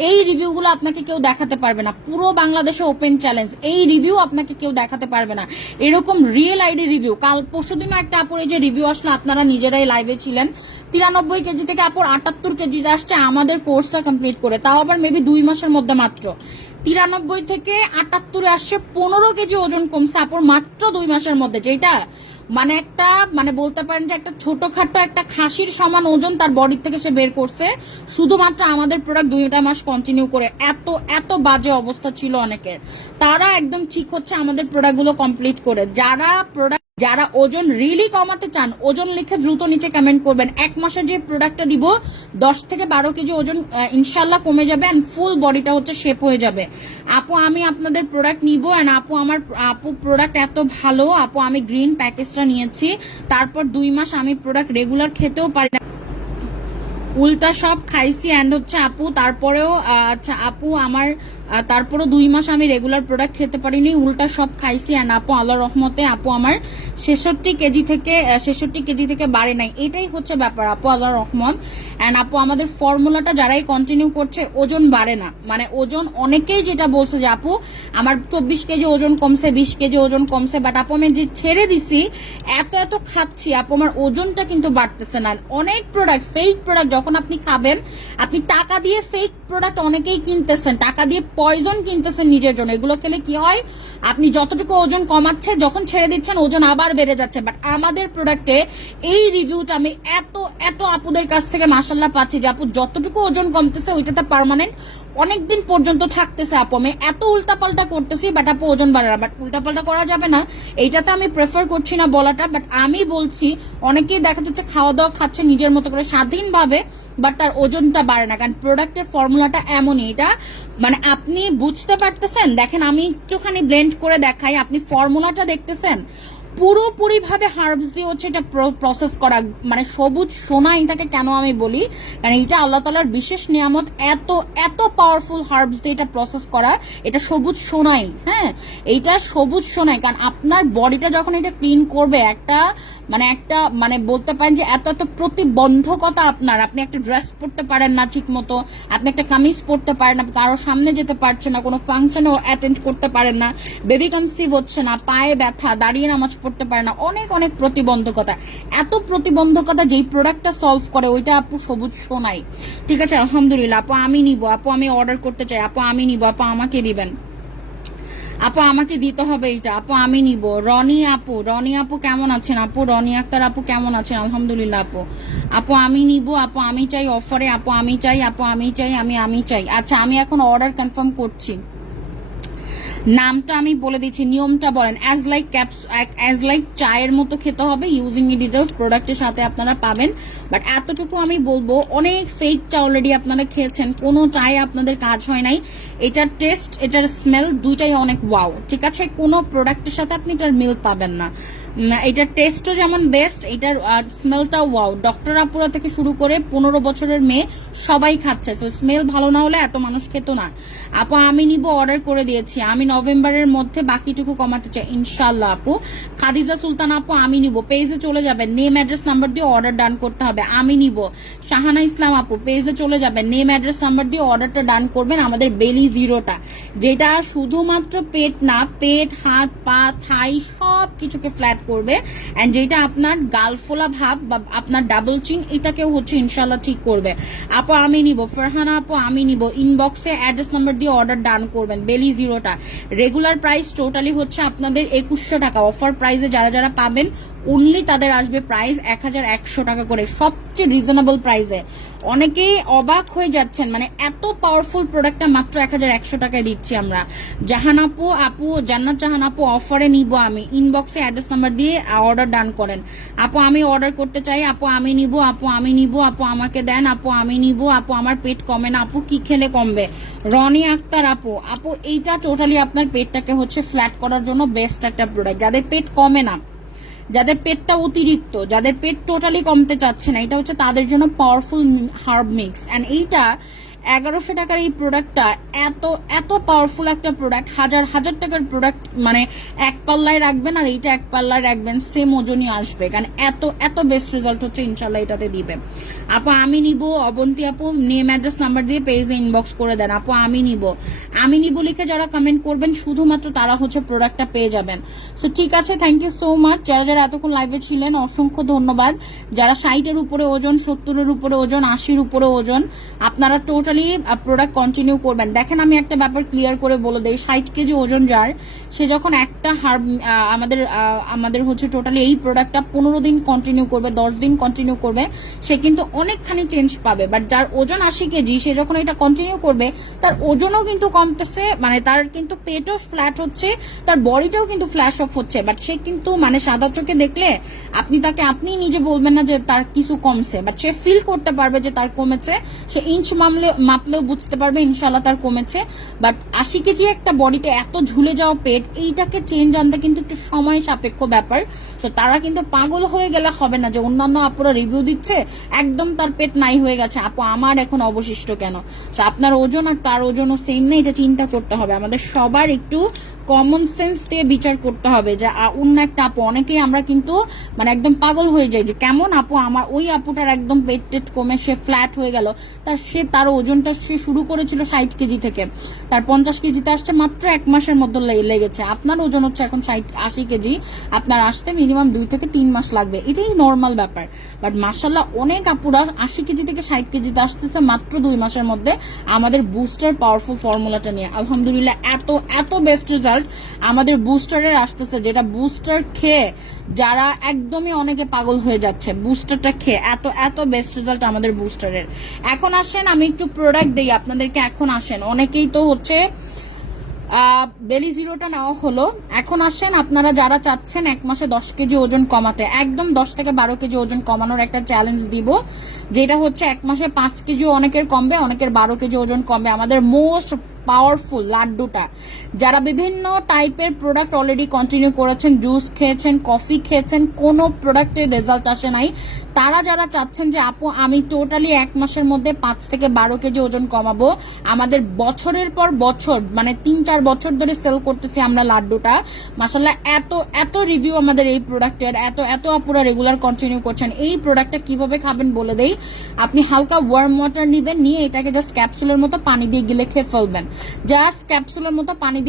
এই রিভিউগুলো আপনাকে কেউ দেখাতে পারবে না, পুরো বাংলাদেশে ওপেন চ্যালেঞ্জ। এই রিভিউ আপনাকে কেউ দেখাতে পারবে না, এরকম রিয়েল আইডি রিভিউ। কাল পরশুদিনও একটা আপুর এই যে রিভিউ আসলো, আপনারা নিজেরাই লাইভে ছিলেন। 93 কেজি থেকে আপুর 78 কেজিতে আসছে আমাদের কোর্সটা কমপ্লিট করে, তাও আবার মেবি 2 মাসের মধ্যে। মাত্র 93 থেকে 78 আসছে, 15 কেজি ওজন কমছে আপুর মাত্র 2 মাসের মধ্যে। যেটা মানে একটা মানে বলতে পারেন যে একটা ছোটখাটো একটা খাসির সমান ওজন তার বডির থেকে সে বের করছে, শুধুমাত্র আমাদের প্রোডাক্ট 2টা মাস কন্টিনিউ করে। এত এত বাজে অবস্থা ছিল অনেকের, তারা একদম ঠিক হচ্ছে আমাদের প্রোডাক্টগুলো কমপ্লিট করে। যারা ওজন রিয়েলি কমাতে চান, ওজন লিখে দ্রুত নিচে কমেন্ট করবেন। 1 মাসে যে প্রোডাক্টটা দিব 10 থেকে 12 কেজি ওজন ইনশাল্লাহ কমে যাবে, এন্ড ফুল বডিটা হচ্ছে শেপ হয়ে যাবে। আপু আমি আপনাদের প্রোডাক্ট নিব, এন্ড আপু প্রোডাক্ট এত ভালো আপু, আমি গ্রিন প্যাকেজটা নিয়েছি, তারপর 2 মাস আমি প্রোডাক্ট রেগুলার খেতেও পারি না, উল্টা সব খাইছি। অ্যান্ড হচ্ছে আপু তারপরেও আচ্ছা আপু আমার তারপরও 2 মাস আমি রেগুলার প্রোডাক্ট খেতে পারিনি, উল্টা সব খাইছি। অ্যান্ড আপু আল্লাহর রহমতে আপু আমার 66 কেজি থেকে বাড়ে নাই। এটাই হচ্ছে ব্যাপার আপু, আল্লাহর রহমত। অ্যান্ড আপু আমাদের ফর্মুলাটা যারাই কন্টিনিউ করছে ওজন বাড়ে না, মানে ওজন অনেকেই যেটা বলছে যে আপু আমার 24 কেজি ওজন কমছে, 20 কেজি ওজন কমছে, বাট আপু আমি যে ছেড়ে দিছি এত খাচ্ছি আপু আমার ওজনটা কিন্তু বাড়তেছে না। অনেক প্রোডাক্ট ফেক প্রোডাক্ট যখন আপনি খাবেন, আপনি টাকা দিয়ে ফেক প্রোডাক্ট অনেকেই কিনতেছেন, টাকা দিয়ে পয়জন কিনতেছেন নিজের জন্য। এগুলো খেলে কি হয়, আপনি যতটুকু ওজন কমাচ্ছে যখন ছেড়ে দিচ্ছেন ওজন আবার বেড়ে যাচ্ছে। বাট আমাদের প্রোডাক্টে এই রিভিউটা আমি এত আপুদের কাছ থেকে মাশাল্লাহ পাচ্ছি যে আপু যতটুকু ওজন কমতেছে ওইটাতে পার্মানেন্ট অনেকদিন পর্যন্ত থাকতেছে। আপু আমি এত উল্টাপাল্টা করতেছি, বাট আপু ওজন বাড়ে না। বাট উল্টাপাল্টা করা যাবে না, এইটাতে আমি প্রেফার করছি না বলাটা। বাট আমি বলছি অনেকেই দেখা যাচ্ছে খাওয়া দাওয়া খাচ্ছে নিজের মতো করে স্বাধীনভাবে, বাট তার ওজনটা বাড়ে না, কারণ প্রোডাক্টের ফর্মুলাটা এমনই। এটা মানে আপনি বুঝতে পারতেছেন, দেখেন আমি একটুখানি ব্লেন্ড করে দেখাই, আপনি ফর্মুলাটা দেখতেছেন পুরোপুরি ভাবে হার্বস দিয়ে হচ্ছে এটা প্রসেস করা, মানে সবুজ সোনা এটাকে কেন আমি বলি, কারণ এটা আল্লাহ তাআলার বিশেষ নিয়ামত। এত পাওয়ারফুল হার্বস দিয়ে এটা প্রসেস করা, এটা সবুজ সোনাই। হ্যাঁ, এইটা সবুজ সোনাই, কারণ আপনার বডিটা যখন এটা ক্লিন করবে একটা মানে বলতে পারেন যে এত প্রতিবন্ধকতা আপনার, আপনি একটা ড্রেস পরতে পারেন না ঠিক মতো, আপনি একটা কামিজ পরতে পারেন না, কারোর সামনে যেতে পারছেন না, কোনো ফাংশনে অ্যাটেন্ড করতে পারেন না, বেবি কনসিভ হচ্ছে না, পায়ে ব্যথা, দাঁড়িয়ে নামাজ পড়তে পারে না, অনেক প্রতিবন্ধকতা। এত প্রতিবন্ধকতা যেই প্রোডাক্টটা সলভ করে ওইটা আপু সবুজ সোনাই। ঠিক আছে, আলহামদুলিল্লাহ আপু আমি নিব, আপু আমি অর্ডার করতে চাই, আপু আমি নিব, আপু আমাকে দিবেন, আপু আমাকে দিতে হবে এইটা, আপু আমি নিব। রনি আপু কেমন আছেন আপু? রনি আক্তার আপু কেমন আছেন? আলহামদুলিল্লাহ আপু আমি নিব, আপু আমি চাই অফারে, আপু আমি চাই, আপু আমি চাই, আমি চাই। আচ্ছা আমি এখন অর্ডার কনফার্ম করছি, নামটা আমি বলে দিচ্ছি, নিয়মটা বলেন। অ্যাজ লাইক চায়ের মতো খেতে হবে, ইউজিং ডিটেলস প্রোডাক্টের সাথে আপনারা পাবেন। বাট এতটুকু আমি বলবো, অনেক ফেক চা অলরেডি আপনারা খেয়েছেন, কোনো চায়ে আপনাদের কাজ হয় নাই। এটার টেস্ট, এটার স্মেল দুইটাই অনেক ওয়াও। ঠিক আছে, কোনো প্রোডাক্টের সাথে আপনি এটার মিল পাবেন না। এটার টেস্টও যেমন বেস্ট, এটার স্মেলটাও ওয়াও। ডক্টর আপুরা থেকে শুরু করে 15 বছরের মেয়ে সবাই খাচ্ছে, তো স্মেল ভালো না হলে এত মানুষ খেত না। আপু আমি নিব, অর্ডার করে দিয়েছি, আমি নভেম্বরের মধ্যে বাকিটুকু কমাতে চাই ইনশাল্লাহ আপু। খাদিজা সুলতান আপু আমি নিব, পেজে চলে যাবেন, নেম অ্যাড্রেস নাম্বার দিয়ে অর্ডার ডান করতে হবে, আমি নিব। শাহানা ইসলাম আপু পেজে চলে যাবেন, নেম অ্যাড্রেস নাম্বার দিয়ে অর্ডারটা ডান করবেন। আমাদের বেলি জিরোটা, যেটা শুধুমাত্র পেট না, পেট, হাত, পা, থাই সব কিছুকে ফ্ল্যাট করবে, এন্ড যেটা আপনার গালফোলা ভাব বা আপনার ডাবল চিন এটাকেও হচ্ছে ইনশাল্লাহ ঠিক করবে। আপু আমি নিব, ফারহানা আপু আমি নিব, ইনবক্সে অ্যাড্রেস নাম্বার দিয়ে অর্ডার ডান করবেন। বেলি জিরোটা রেগুলার প্রাইস টোটালি হচ্ছে আপনাদের 2100 টাকা, অফার প্রাইসে যারা পাবেন অনলি তাদের আসবে প্রাইস 1100 টাকা করে, সবচেয়ে রিজনেবল প্রাইসে। অনেকেই অবাক হয়ে যাচ্ছেন, মানে এত পাওয়ারফুল প্রোডাক্টটা মাত্র 1100 টাকায় দিচ্ছি আমরা। জাহান আপু জান্নাত জাহান আপু অফারে নিব আমি, ইনবক্সে অ্যাড্রেস নাম্বার দিয়ে অর্ডার ডান করেন। আপু আমি অর্ডার করতে চাই, আপু আমি নিব, আপু আমি নিব, আপু আমাকে দেন, আপু আমি নিব, আপু আমার পেট কমে না, আপু কি খেলে কমবে? রনি আক্তার আপু এইটা টোটালি আপনার পেটটাকে হচ্ছে ফ্ল্যাট করার জন্য বেস্ট একটা প্রোডাক্ট। যাদের পেট কমে না, যাদের পেটটা অতিরিক্ত, যাদের পেট টোটালি কমতে চাচ্ছে না, এটা হচ্ছে তাদের জন্য পাওয়ারফুল হার্ব মিক্স। এন্ড এইটা 1100 টাকার এই প্রোডাক্টটা এত এত পাওয়ারফুল একটা প্রোডাক্ট, হাজার হাজার টাকার প্রোডাক্ট, মানে এক পাল্লায় রাখবেন আর এইটা এক পাল্লায় রাখবেন সেম ওজনই আসবে, কারণ এত এত বেস্ট রেজাল্ট হচ্ছে ইনশাল্লাহ এটাতে দিবে। আপু আমি নিব, অবন্তী আপু নেম অ্যাড্রেস নাম্বার দিয়ে পেজে ইনবক্স করে দেন। আপু আমি নিব লিখে যারা কমেন্ট করবেন শুধুমাত্র তারা হচ্ছে প্রোডাক্টটা পেয়ে যাবেন। সো ঠিক আছে, থ্যাংক ইউ সো মাচ যারা যারা এতক্ষণ লাইভে ছিলেন, অসংখ্য ধন্যবাদ। যারা 60-এর উপরে ওজন, 70-এর উপরে ওজন, 80-র উপরে ওজন, আপনারা টোটালি প্রোডাক্ট কন্টিনিউ করবেন। দেখেন আমি একটা ব্যাপার ক্লিয়ার করে বলে দেই, 60 কেজি ওজন যার, সে যখন একটা আমাদের হচ্ছে টোটালি এই প্রোডাক্টটা 15 দিন কন্টিনিউ করবে, 10 দিন কন্টিনিউ করবে, সে কিন্তু অনেকখানি চেঞ্জ পাবে। বাট যার ওজন 80 কেজি, সে যখন এটা কন্টিনিউ করবে তার ওজনও কিন্তু কমতেছে, মানে তার কিন্তু পেটও ফ্ল্যাট হচ্ছে, তার বডিটাও কিন্তু ফ্ল্যাশ অফ হচ্ছে। বাট সে কিন্তু মানে সাদা চোখে দেখলে আপনি নিজে বলবেন না যে তার কিছু কমছে, বাট সে ফিল করতে পারবে যে তার কমেছে, সে ইঞ্চ মাপলেও বুঝতে পারবে ইনশাল্লাহ তার কমেছে। বাট 80 কেজি একটা বডিতে এত ঝুলে যাওয়া পেট, এইটাকে চেঞ্জ আনতে কিন্তু একটু সময় সাপেক্ষ ব্যাপার। তো তারা কিন্তু পাগল হয়ে গেলে হবে না যে অন্যান্য আপুরা রিভিউ দিচ্ছে একদম তার পেট নাই হয়ে গেছে, আপু আমার এখন অবশিষ্ট কেন। আপনার ওজন আর তার ওজনও সেম নেই, এটা চিন্তা করতে হবে। আমাদের সবার একটু কমন সেন্স দিয়ে বিচার করতে হবে যে অন্য একটা আপু, অনেকেই আমরা কিন্তু মানে একদম পাগল হয়ে যাই যে কেমন আপু, আমার ওই আপুটার একদম পেট টেট কমে সে ফ্ল্যাট হয়ে গেল, তার ওজনটা সে শুরু করেছিল 60 কেজি থেকে, তার 50 কেজিতে আসছে মাত্র 1 মাসের মধ্যে লেগেছে। আপনার ওজন হচ্ছে এখন 80 কেজি, আপনার আসতে মিনিমাম 2 থেকে 3 মাস লাগবে, এটাই নর্মাল ব্যাপার। বাট মাশাল্লাহ অনেক আপুরা 80 কেজি থেকে 60 কেজিতে আসতেছে মাত্র 2 মাসের মধ্যে আমাদের বুস্টার পাওয়ারফুল ফর্মুলাটা নিয়ে। আলহামদুলিল্লাহ এত এত বেস্ট রেজাল্ট আমাদের বুস্টারের আসতেছে, যেটা বুস্টার খেয়ে যারা একদমই অনেকে পাগল হয়ে যাচ্ছে বুস্টারটা খেয়ে, এত এত বেস্ট রেজাল্ট আমাদের বুস্টারের। এখন আসেন আমি একটু প্রোডাক্ট দিই আপনাদেরকে। এখন আসেন, অনেকেই তো হচ্ছে বেলি জিরোটা নেওয়া হলো, এখন আসেন আপনারা যারা চাচ্ছেন 1 মাসে 10 কেজি ওজন কমাতে, একদম 10 থেকে 12 কেজি ওজন কমানোর একটা চ্যালেঞ্জ দিব, যেটা হচ্ছে 1 মাসে 5 কেজি অনেকের কমবে, অনেকের 12 কেজি ওজন কমবে। আমাদের মোস্ট পাওয়ারফুল লাড্ডুটা, যারা বিভিন্ন টাইপের প্রোডাক্ট অলরেডি কন্টিনিউ করেছেন, জুস খেয়েছেন, কফি খেয়েছেন, কোনো প্রোডাক্টের রেজাল্ট আসে নাই, তারা যারা চাচ্ছেন যে আপু আমি টোটালি 1 মাসের মধ্যে 5 থেকে 12 কেজি ওজন কমাবো, আমাদের বছরের পর বছর মানে 3-4 বছর ধরে সেল করতেছি আমরা লাড্ডুটা। মাশাআল্লাহ এত এত রিভিউ আমাদের এই প্রোডাক্টের, এত এত আপুরা রেগুলার কন্টিনিউ করছেন। এই প্রোডাক্টটা কিভাবে খাবেন বলে দেই, আপনি হালকা ওয়ার্ম ওয়াটার নিবেন, নিয়ে এটাকে জাস্ট ক্যাপসুলের মতো পানি দিয়ে গিলে খেয়ে ফেলবেন, জাস্ট ক্যাপসুলের মতো পানি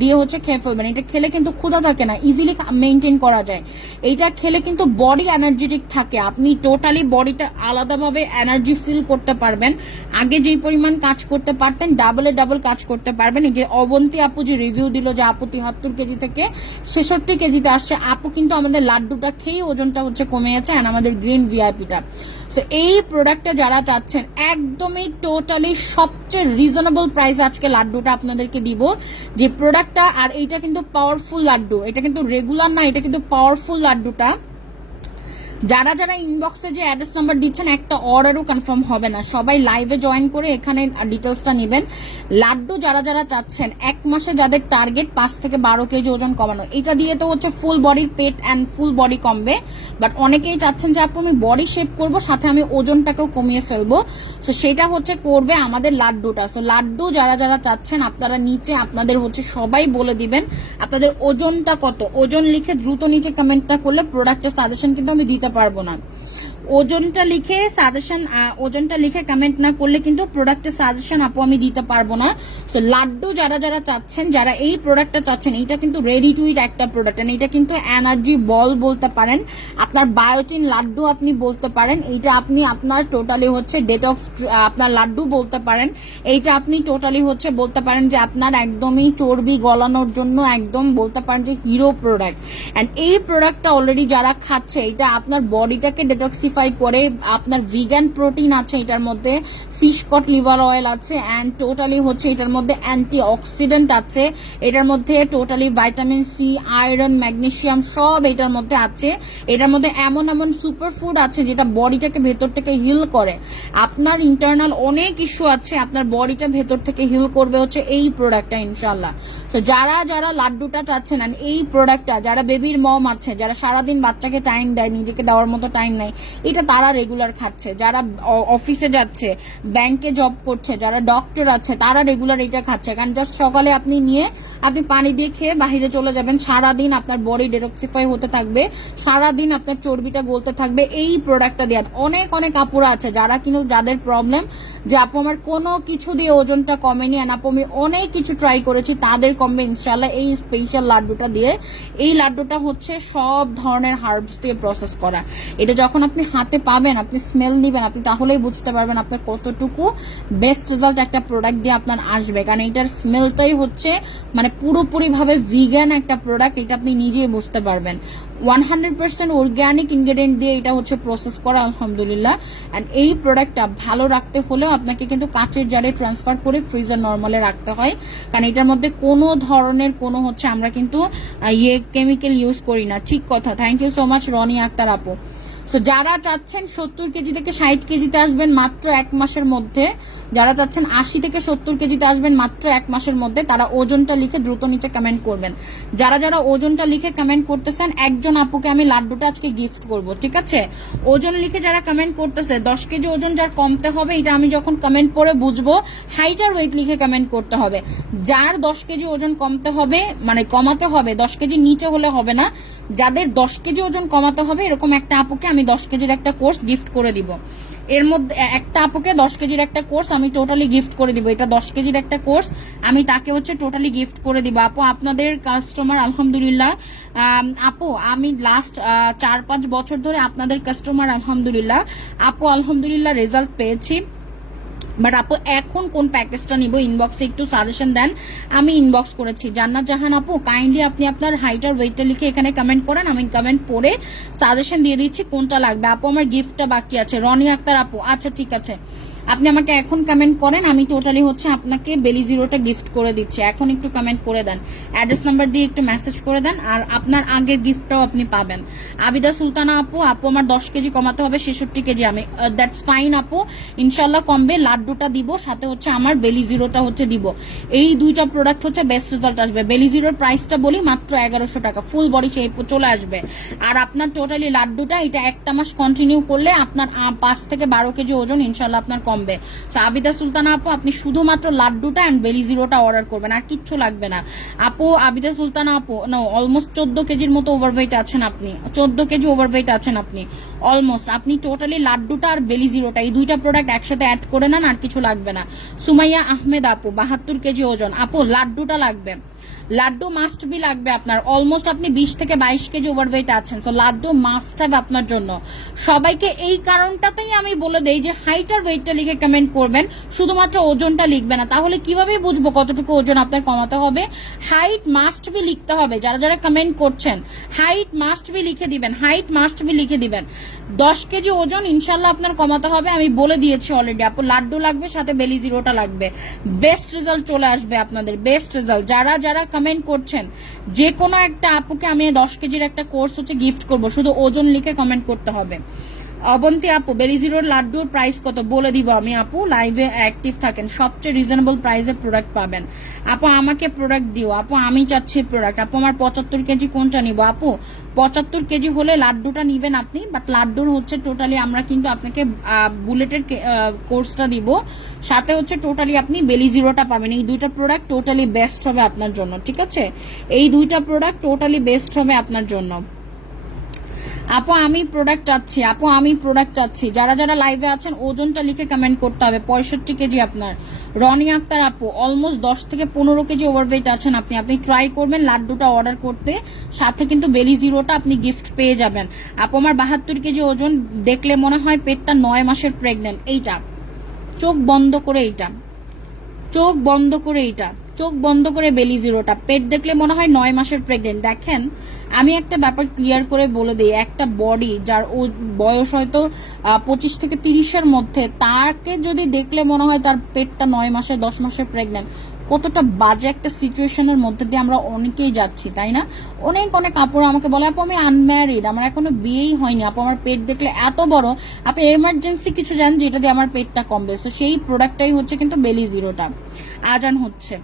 দিয়ে হচ্ছে খেয়ে ফেলবেন। এটা খেলে কিন্তু ক্ষুধা থাকে না, ইজিলি মেনটেন করা যায়। এইটা খেলে কিন্তু বডি এনার্জেটিক থাকে, আপনি টোটালি বডিটা আলাদাভাবে এনার্জি ফিল করতে পারবেন। আগে যেই পরিমাণ কাজ করতে পারতেন ডাবল কাজ করতে পারবেন। এই যে অবন্তী আপু যে রিভিউ দিল যে আপু 73 কেজি থেকে 66 কেজিতে আসছে, আপু কিন্তু আমাদের লাড্ডুটা খেয়ে ওজনটা হচ্ছে কমে গেছে, আর আমাদের গ্রিন ভিআইপিটা। সো এই প্রোডাক্টটা যারা চাচ্ছেন একদমই টোটালি সবচেয়ে রিজনেবল প্রাইস আজকে লাড্ডুটা আপনাদেরকে দিব, যে প্রোডাক্টটা। আর এইটা কিন্তু পাওয়ারফুল লাড্ডু, এটা কিন্তু রেগুলার না, এটা কিন্তু পাওয়ারফুল লাড্ডুটা। যারা যারা ইনবক্সে যে অ্যাড্রেস নাম্বার দিচ্ছেন একটা অর্ডারও কনফার্ম হবে না, সবাই লাইভে জয়েন করে এখানে ডিটেলসটা নেবেন। লাড্ডু যারা যারা চাচ্ছেন 1 মাসে যাদের টার্গেট 5 থেকে 12 কেজি ওজন কমানো, এটা দিয়ে তো হচ্ছে ফুল বডির পেট অ্যান্ড ফুল বডি কমবে। বাট অনেকেই চাচ্ছেন যে আপু আমি বডি শেপ করব, সাথে আমি ওজনটাকেও কমিয়ে ফেলবো, তো সেটা হচ্ছে করবে আমাদের লাড্ডুটা। সো লাড্ডু যারা যারা চাচ্ছেন আপনারা নিচে আপনাদের হচ্ছে সবাই বলে দিবেন আপনাদের ওজনটা কত, ওজন লিখে দ্রুত নিচে কমেন্টটা করলে প্রোডাক্টের সাজেশন কিন্তু আমি দিতে পারবো না। ওজনটা লিখে সাজেশন, ওজনটা লিখে কমেন্ট না করলে কিন্তু প্রোডাক্টের সাজেশন আপু আমি দিতে পারবো না। সো লাড্ডু যারা যারা চাচ্ছেন, যারা এই প্রোডাক্টটা চাচ্ছেন, এইটা কিন্তু রেডি টু ইট একটা প্রোডাক্ট, এটা কিন্তু এনার্জি বল বলতে পারেন, আপনার বায়োটিন লাড্ডু আপনি বলতে পারেন, এইটা আপনি আপনার টোটালি হচ্ছে ডেটক্স আপনার লাড্ডু বলতে পারেন, এইটা আপনি টোটালি হচ্ছে বলতে পারেন যে আপনার একদমই চর্বি গলানোর জন্য একদম বলতে পারেন যে হিরো প্রোডাক্ট। অ্যান্ড এই প্রোডাক্টটা অলরেডি যারা খাচ্ছে, এটা আপনার বডিটাকে ডেটক্সিফাই করে, আপনার ভিগান প্রোটিন আছে এটার মধ্যে, ফিশ কট লিভার অয়েল আছে, অ্যান্ড টোটালি হচ্ছে এটার মধ্যে অ্যান্টি অক্সিডেন্ট আছে, এটার মধ্যে totally vitamin C, iron, magnesium সব এটার মধ্যে আছে। এটার মধ্যে এমন এমন সুপার ফুড আছে যেটা বডিটাকে ভেতর থেকে হিল করে। আপনার ইন্টারনাল অনেক ইস্যু আছে, আপনার বডিটা ভেতর থেকে হিল করবে হচ্ছে এই প্রোডাক্টটা ইনশাল্লাহ। তো যারা যারা লাড্ডুটা চাচ্ছেন, এই প্রোডাক্টটা যারা বেবির মম আছে, যারা সারাদিন বাচ্চাকে টাইম দেয়, নিজেকে দেওয়ার মতো টাইম নাই, এটা তারা রেগুলার খাচ্ছে, যারা অফিসে যাচ্ছে ব্যাংকে জব করছে, যারা ডক্টর আছে, তারা রেগুলার এটা খাচ্ছে। কারণ জাস্ট সকালে আপনি নিয়ে আপনি পানি দিয়ে খেয়ে বাহিরে চলে যাবেন, সারাদিন আপনার বডি ডেটক্সিফাই হতে থাকবে, সারাদিন আপনার চর্বিটা গলতে থাকবে এই প্রোডাক্টটা দিয়ে। অনেক অনেক আপুরা আছে যারা কিন্তু যাদের প্রবলেম যে আপু আমার কোনো কিছু দিয়ে ওজনটা কমেনি, আর আপু আমি অনেক কিছু ট্রাই করেছি, তাদের কমবে ইনশাল্লাহ এই স্পেশাল লাড্ডুটা দিয়ে। এই লাড্ডুটা হচ্ছে সব ধরনের হার্বস দিয়ে প্রসেস করা। এটা যখন আপনি হাতে পাবেন, আপনি স্মেল নিবেন, আপনি তাহলেই বুঝতে পারবেন আপনার কতটুকু বেস্ট রেজাল্ট একটা প্রোডাক্ট দিয়ে আপনার আসবে। কারণ এটার স্মেলটাই হচ্ছে মানে পুরোপুরি ভাবে ভিগান একটা প্রোডাক্ট, এটা আপনি নিজেই বুঝতে পারবেন। 100% অর্গ্যানিক ইনগ্রেডিয়েন্ট দিয়ে এটা হচ্ছে প্রসেস করা আলহামদুলিল্লাহ। অ্যান্ড এই প্রোডাক্টটা ভালো রাখতে হলেও আপনাকে কিন্তু কাঁচের জারে ট্রান্সফার করে ফ্রিজার নর্মালে রাখতে হয়, কারণ এটার মধ্যে কোনো ধরনের কোনো হচ্ছে আমরা কিন্তু কেমিক্যাল ইউজ করি না। ঠিক কথা। Thank you so much Roni Akter আপু। তো যারা চাচ্ছেন 70 কেজি থেকে 60 কেজিতে আসবেন মাত্র 1 মাসের মধ্যে, যারা চাচ্ছেন 80 থেকে 70 কেজিতে আসবেন মাত্র 1 মাসের মধ্যে, তারা ওজনটা লিখে দ্রুত নিচে কমেন্ট করবেন। যারা যারা ওজনটা লিখে কমেন্ট করতেছেন, একজন আপুকে আমি লাড্ডুটা আজকে গিফট করব, ঠিক আছে? ওজন লিখে যারা কমেন্ট করতেছে, 10 কেজি ওজন যার কমতে হবে, এটা আমি যখন কমেন্ট পড়ে বুঝবো। হাইট আর ওয়েট লিখে কমেন্ট করতে হবে। যার 10 কেজি ওজন কমতে হবে, মানে কমাতে হবে, 10 কেজি নিচে হলে হবে না, যাদের 10 কেজি ওজন কমাতে হবে এরকম একটা আপুকে আমি 10 কেজির একটা কোর্স গিফট করে দিব। এর মধ্যে একটা আপুকে 10 কেজির একটা কোর্স আমি টোটালি গিফট করে দিব। এটা 10 কেজির একটা কোর্স আমি তাকে হচ্ছে টোটালি গিফট করে দিব। আপু আপনাদের কাস্টমার আলহামদুলিল্লাহ। আপু আমি লাস্ট 4-5 বছর ধরে আপনাদের কাস্টমার আলহামদুলিল্লাহ। আপু আলহামদুলিল্লাহ রেজাল্ট পেয়েছি। বাট আপু এখন কোন প্যাকেজটা নিব ইনবক্সে একটু সাজেশন দেন। আমি ইনবক্স করেছি। জান্নাত জাহান আপু কাইন্ডলি আপনি আপনার হাইট আর ওয়েটটা লিখে এখানে কমেন্ট করেন, আমি কমেন্ট পড়ে সাজেশন দিয়ে দিচ্ছি কোনটা লাগবে। আপু আমার গিফটটা বাকি আছে। রনি আক্তার আপু আচ্ছা ঠিক আছে, আপনি আমাকে এখন কমেন্ট করেন, আমি টোটালি হচ্ছে আপনাকে বেলি জিরোটা গিফট করে দিচ্ছি। এখন একটু কমেন্ট করে দেন, অ্যাড্রেস নাম্বার দিয়ে একটু মেসেজ করে দেন, আর আপনার আগের গিফটটাও আপনি পাবেন। আবিদা সুলতানা আপু আমার 10 কেজি কমাতে হবে 66 কেজি। আমি দ্যাটস ফাইন আপু, ইনশাল্লাহ কমবে। লাড্ডুটা দিব, সাথে হচ্ছে আমার বেলি জিরোটা হচ্ছে দিব। এই দুইটা প্রোডাক্ট হচ্ছে বেস্ট রেজাল্ট আসবে। বেলি জিরোর প্রাইসটা বলি মাত্র 1100 টাকা, ফুল বডি শেপ চলে আসবে। আর আপনার টোটালি লাড্ডুটা এটা একটা মাস কন্টিনিউ করলে আপনার 5 থেকে 12 কেজি ওজন ইনশাল্লাহ আপনার কমবে। আবিদা সুলতানা আপু আপনি শুধুমাত্র লাড্ডুটা এন্ড বেলি জিরোটা অর্ডার করবেন, আর কিচ্ছু লাগবে না। আপু আবিদা সুলতানা আপু অলমোস্ট 14 কেজির মতো ওভারওয়েট আছেন আপনি, 14 কেজি ওভারওয়েট আছেন আপনি অলমোস্ট। আপনি টোটালি লাড্ডুটা আর বেলি জিরোটা এই দুইটা প্রোডাক্ট একসাথে অ্যাড করে নেন, আর কিছু লাগবে না। সুমাইয়া আহমেদ আপু 72 কেজি ওজন। আপু লাড্ডুটা লাগবে, লাড্ডু মাস্ট বি লাগবে আপনার। অলমোস্ট আপনি 20 থেকে 22 কেজি ওভারওয়েট আছেন, সো লাড্ডু মাস্ট হবে আপনার জন্য। সবাইকে এই কারণটাতেই আমি বলে দেই যে হাইট আর ওয়েটটা লিখে কমেন্ট করবেন, শুধুমাত্র ওজনটা লিখবে না, তাহলে কিভাবে বুঝবো কতটুকু ওজন আপনার কমাতে হবে। হাইট মাস্ট বি লিখতে হবে। যারা যারা কমেন্ট করছেন হাইট মাস্ট বি লিখে দিবেন, হাইট মাস্ট বি লিখে দিবেন। 10 কেজি ওজন ইনশাল্লাহ আপনার কমাতে হবে, আমি বলে দিয়েছি অলরেডি। আপু লাড্ডু লাগবে, সাথে বেলি জিরোটা লাগবে। বেস্ট রেজাল্ট চলে আসবে আপনাদের, বেস্ট রেজাল্ট। যারা যারা কমেন্ট করছেন যে কোনো একটা আপুকে আমি 10 কেজির একটা কোর্স হচ্ছে গিফট করব, শুধু ওজন লিখে কমেন্ট করতে হবে। অবন্তী আপু বেলি জিরোর লাড্ডুর প্রাইস কত বলে দিব আমি। আপু লাইভে অ্যাক্টিভ থাকেন, সবচেয়ে রিজনেবল প্রাইসে প্রোডাক্ট পাবেন। আপু আমাকে প্রোডাক্ট দিও, আপু আমি চাচ্ছি প্রোডাক্ট। আপু আমার 75 কেজি কোনটা নিব? আপু 75 কেজি হলে লাড্ডুটা নিবেন আপনি, বাট লাড্ডুর হচ্ছে টোটালি আমরা কিন্তু আপনাকে বুলেটের কোর্সটা দিব, সাথে হচ্ছে টোটালি আপনি বেলি জিরোটা পাবেন। এই দুইটা প্রোডাক্ট টোটালি বেস্ট হবে আপনার জন্য, ঠিক আছে? এই দুইটা প্রোডাক্ট টোটালি বেস্ট হবে আপনার জন্য। আপু আমি প্রোডাক্ট চাচ্ছি, আপু আমি প্রোডাক্ট চাচ্ছি। যারা যারা লাইভে আছেন ওজনটা লিখে কমেন্ট করতে হবে। 65 কেজি আপনার। রনি আক্তার আপু অলমোস্ট 10 থেকে 15 কেজি ওভারওয়েট আছেন আপনি, আপনি ট্রাই করবেন লাড্ডুটা অর্ডার করতে, সাথে কিন্তু বেলি জিরোটা আপনি গিফট পেয়ে যাবেন। আপু আমার 72 কেজি ওজন, দেখলে মনে হয় পেটটা 9 মাসের প্রেগনেন্ট। এইটা চোখ বন্ধ করে, এইটা চোখ বন্ধ করে, এইটা চোখ বন্ধ করে বেলি জিরোটা, পেট দেখলে মনে হয় 9 মাসের প্রেগনেন্ট। দেখেন আমি একটা ব্যাপার ক্লিয়ার করে বলে দিই, একটা বডি যার বয়স হয়তো 25 থেকে 30-এর মধ্যে, তাকে যদি দেখলে মনে হয় তার পেটটা 9 মাসের 10 মাসের প্রেগনেন্ট, কতটা বাজে একটা সিচুয়েশনের মধ্যে দিয়ে আমরা অনেকেই যাচ্ছি, তাই না? অনেক অনেক আপুরা আমাকে বলে আপু আমি আনম্যারিড, আমার এখনো বিয়েই হয়নি, আপু আমার পেট দেখলে এত বড়, আপনি এমার্জেন্সি কিছু জানেন যেটা দিয়ে আমার পেটটা কমবে। তো সেই প্রোডাক্টটাই হচ্ছে কিন্তু বেলি জিরোটা। আজান হচ্ছে।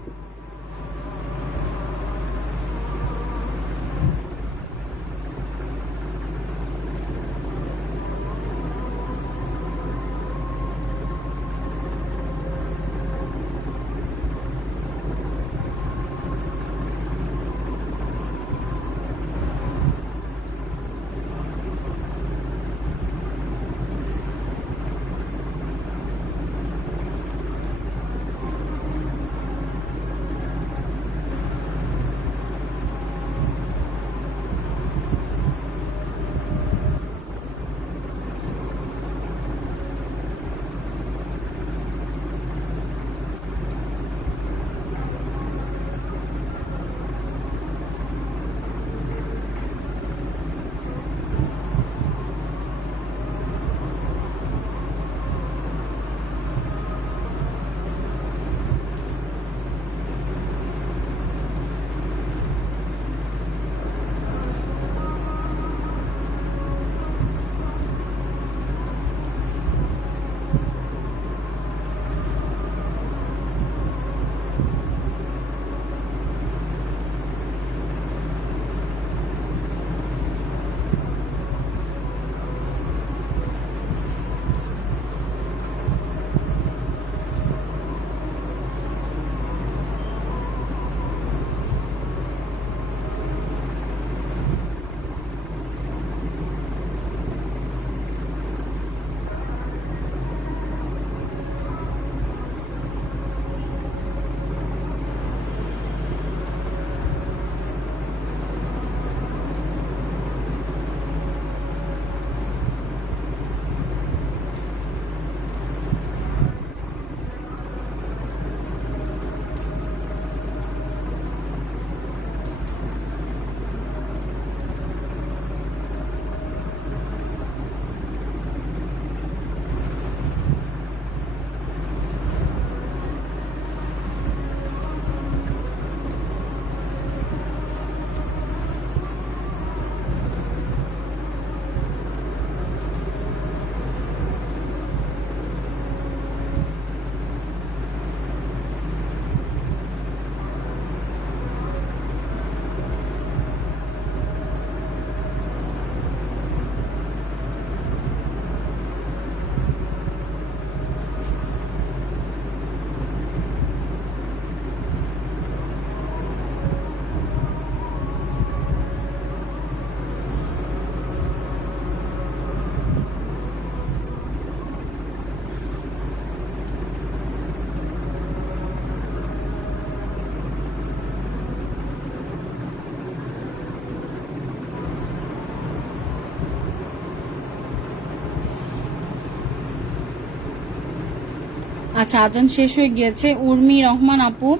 আচ্ছা, আজান শেষ হয়ে গিয়েছে। উর্মি রহমান আপু,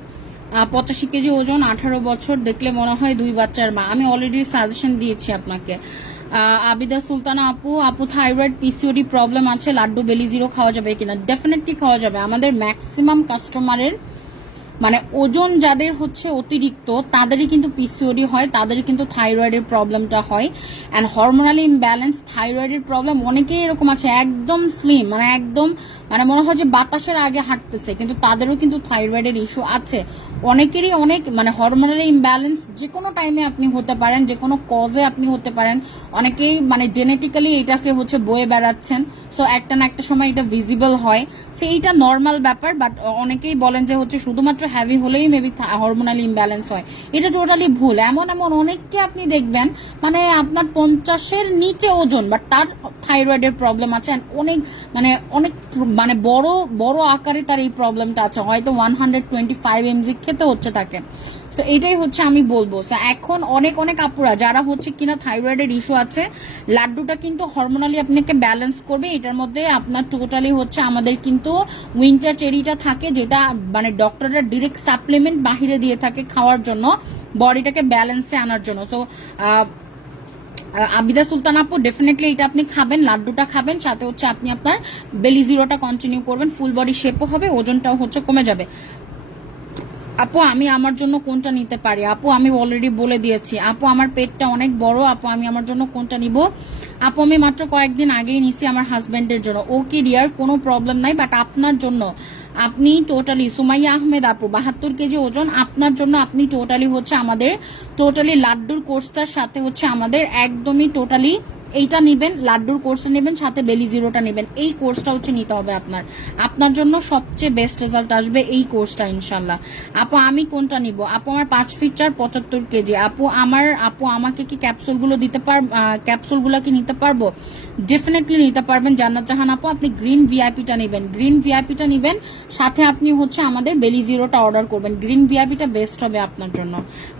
85 কেজি ওজন, 18 বছর, দেখলে মনে হয় 2 বাচ্চার মা। আমি অলরেডি সাজেশন দিয়েছি আপনাকে। আবিদা সুলতানা আপু থাইরয়েড পিসিওডি প্রবলেম আছে, লাড্ডু বেলি জিরো খাওয়া যাবে কিনা? ডেফিনেটলি খাওয়া যাবে। আমাদের ম্যাক্সিমাম কাস্টমারের মানে ওজন যাদের হচ্ছে অতিরিক্ত তাদেরই কিন্তু পিসিওডি হয়, তাদেরই কিন্তু থাইরয়েডের প্রবলেমটা হয়। অ্যান্ড হরমোনালি ইমব্যালেন্স, থাইরয়েডের প্রবলেম অনেকেই এরকম আছে একদম স্লিম, মানে একদম মানে মনে হয় যে বাতাসের আগে হাঁটতেছে, কিন্তু তাদেরও কিন্তু থাইরয়েডের ইস্যু আছে। অনেকেরই অনেক মানে হরমোনালি ইমব্যালেন্স যে কোনো টাইমে আপনি হতে পারেন, যে কোনো কজে আপনি হতে পারেন। অনেকেই মানে জেনেটিক্যালি এটাকে হচ্ছে বয়ে বেড়াচ্ছেন, সো একটা না একটা সময় এটা ভিজিবল হয়। সো এইটা নর্মাল ব্যাপার, বাট অনেকেই বলেন যে হচ্ছে শুধুমাত্র হ্যাভি হলেই মেবি হরমোনাল ইমব্যালেন্স হয়। এটা টোটালি ভুল। এমন এমন অনেককে আপনি দেখবেন মানে আপনার 50-এর নিচে ওজন, বাট তার থাইরয়েডের প্রবলেম আছে, অনেক মানে অনেক মানে বড় বড় আকারে তার এই প্রবলেমটা আছে, হয়তো 125 mg খেতে হচ্ছে তাকে। সো এটাই হচ্ছে আমি বলবো। সো এখন অনেক অনেক আপুরা যারা হচ্ছে কিনা থাইরয়েডের ইস্যু আছে, লাড্ডুটা কিন্তু হরমোনালি আপনাকে ব্যালেন্স করবে। এটার মধ্যে আপনার টোটালি হচ্ছে আমাদের কিন্তু উইন্টার চেরিটা থাকে, যেটা মানে ডক্টররা ডিরেক্ট সাপ্লিমেন্ট বাহিরে দিয়ে থাকে খাওয়ার জন্য, বডিটাকে ব্যালেন্সে আনার জন্য। সো আবিদা সুলতান আপু ডেফিনেটলি এটা আপনি খাবেন, লাড্ডুটা খাবেন, সাথে হচ্ছে আপনি আপনার বেলি জিরোটা কন্টিনিউ করবেন, ফুল বডি শেপও হবে, ওজনটাও হচ্ছে কমে যাবে। আপু আমি আমার জন্য কোনটা নিতে পারি? আপু আমি অলরেডি বলে দিয়েছি। আপু আমার পেটটা অনেক বড়, আপু আমি আমার জন্য কোনটা নিব? আপু আমি মাত্র কয়েকদিন আগেই নিছি আমার হাজবেন্ডের জন্য। ওকে ডিয়ার, কোনো প্রবলেম নাই, বাট আপনার জন্য আপনি টোটালি সুমাইয়া আহমেদ আপু 72 কেজি ওজন, আপনার জন্য আপনি টোটালি হচ্ছে আমাদের টোটালি লাড্ডুর কোর্সটার সাথে হচ্ছে আমাদের একদমই টোটালি এইটা নিবেন, লাড্ডুর কোর্সটা নেবেন, সাথে বেলি জিরোটা নেবেন। এই কোর্সটা হচ্ছে নিতে হবে আপনার জন্য সবচেয়ে বেস্ট রেজাল্ট আসবে এই কোর্সটা ইনশাল্লাহ। আপু আমি কোনটা নিব? আপু আমার 5 ফিট 4, 75 কেজি। আপু আমাকে কি ক্যাপসুলগুলো দিতে ক্যাপসুলগুলো কি নিতে পারবো? ডেফিনেটলি নিতে পারবেন জান্নাত জাহান আপু। আপনি গ্রিন ভিআইপিটা নেবেন, গ্রিন ভিআইপিটা নেবেন, সাথে আপনি হচ্ছে আমাদের বেলি জিরোটা অর্ডার করবেন। গ্রিন ভিআইপিটা বেস্ট হবে আপনার জন্য,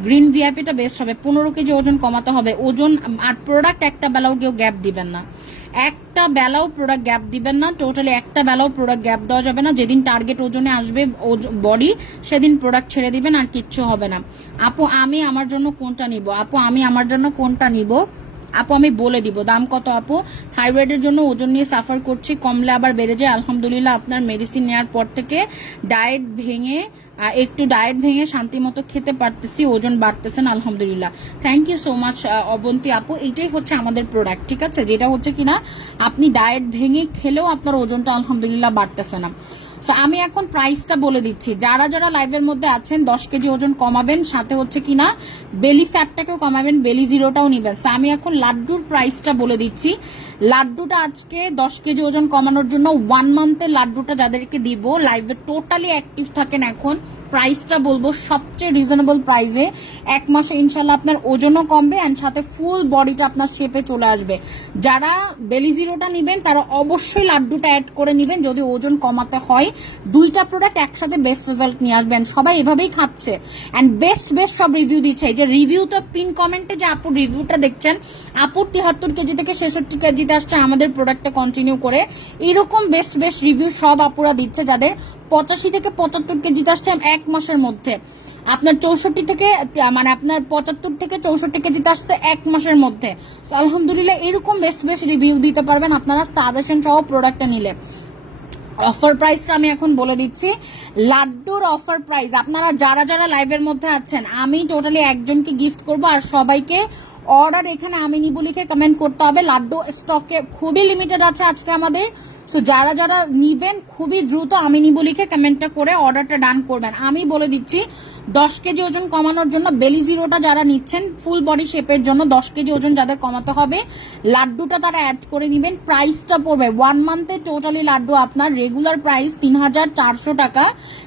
গ্রিন ভিআইপিটা বেস্ট হবে। 15 কেজি ওজন কমাতে হবে। ওজন আর প্রোডাক্ট একটা বেলাও কেউ গ্যাপ দিবেন না, একটা বেলাও প্রোডাক্ট গ্যাপ দিবেন না, টোটালি একটা বেলাও প্রোডাক্ট গ্যাপ দেওয়া যাবে না। যেদিন টার্গেট ওজনে আসবে বডি, সেদিন প্রোডাক্ট ছেড়ে দিবেন, আর কিচ্ছু হবে না। আপু আমি আমার জন্য কোনটা নিব? আপু আমি আমার জন্য কোনটা নিব? আপু আমি বলে দিব দাম কত। আপু থাইরয়েডের জন্য ওজন নিয়ে সাফার করছি, কমলে আবার বেড়ে যায়। আলহামদুলিল্লাহ আপনার মেডিসিন নেওয়ার পর থেকে একটু ডায়েট ভেঙে শান্তি মতো খেতে পারতেছি, ওজন বাড়তেছেন আলহামদুলিল্লাহ। Thank you so much Abonti আপু। এইটাই হচ্ছে আমাদের প্রোডাক্ট, ঠিক আছে, যেটা হচ্ছে কিনা আপনি ডায়েট ভেঙে খেলেও আপনার ওজনটা আলহামদুলিল্লাহ বাড়তেছে না। আমি এখন প্রাইসটা বলে দিচ্ছি, যারা যারা লাইভের মধ্যে আছেন 10 কেজি ওজন কমাবেন, সাথে হচ্ছে কিনা বেলি ফ্যাটটাকেও কমাবেন, বেলি জিরোটাও নিবেন। আমি এখন লাড্ডুর প্রাইসটা বলে দিচ্ছি। লাড্ডুটা আজকে 10 কেজি ওজন কমানোর জন্য 1 মান্থের লাড্ডুটা যাদেরকে দিব, লাইভে টোটালি অ্যাক্টিভ থাকেন, এখন প্রাইসটা বলবো সবচেয়ে রিজনেবল প্রাইসে। 1 মাসে ইনশাল্লাহ আপনার ওজনও কমবে অ্যান্ড সাথে ফুল বডিটা আপনার শেপে চলে আসবে। যারা বেলি জিরোটা নিবেন তারা অবশ্যই লাড্ডুটা অ্যাড করে নিবেন যদি ওজন কমাতে হয়। 2টা প্রোডাক্ট একসাথে বেস্ট রেজাল্ট নিয়ে আসবেন। সবাই এভাবেই খাচ্ছে অ্যান্ড বেস্ট সব রিভিউ দিচ্ছে। এই যে রিভিউ তো পিন কমেন্টে যে আপুর রিভিউটা দেখছেন, আপুর 73 কেজি থেকে 66 কেজিতে আসছে আমাদের প্রোডাক্টে কন্টিনিউ করে। এরকম বেস্ট রিভিউ সব আপুরা দিচ্ছে যাদের 85 থেকে 75 কেজিতে আসছে 1 মাসের মধ্যে। আপনার 64 থেকে মানে আপনার 75 থেকে 64 কেজিতে আসছে 1 মাসের মধ্যে। আলহামদুলিল্লাহ এরকম বেস্ট রিভিউ দিতে পারবেন আপনারা সাজেশন সহ প্রোডাক্টটা নিলে। অফার প্রাইসটা আমি এখন বলে দিচ্ছি। লাড্ডুর অফার প্রাইস আপনারা যারা যারা লাইভের মধ্যে আছেন, আমি টোটালি একজনকে গিফট করব, আর সবাইকে অর্ডার এখানে আমি নিব লিখে কমেন্ট করতে হবে। লাড্ডু স্টকে খুবই লিমিটেড আছে আজকে আমাদের, তো যারা যারা নিবেন খুবই দ্রুত আমি নিব লিখে কমেন্টটা করে অর্ডারটা ডান করবেন। আমি বলে দিচ্ছি 10 কেজি ওজন কমানোর জন্য বেলি জিরোটা যারা নিচ্ছেন ফুল বডি শেপের জন্য 10 কেজি ওজন যাদের কমাতে হবে, লাড্ডুটা তারা অ্যাড করে নিবেন। প্রাইসটা পড়বে 1 মান্থে টোটালি লাড্ডু আপনার রেগুলার প্রাইস 3400 টাকা।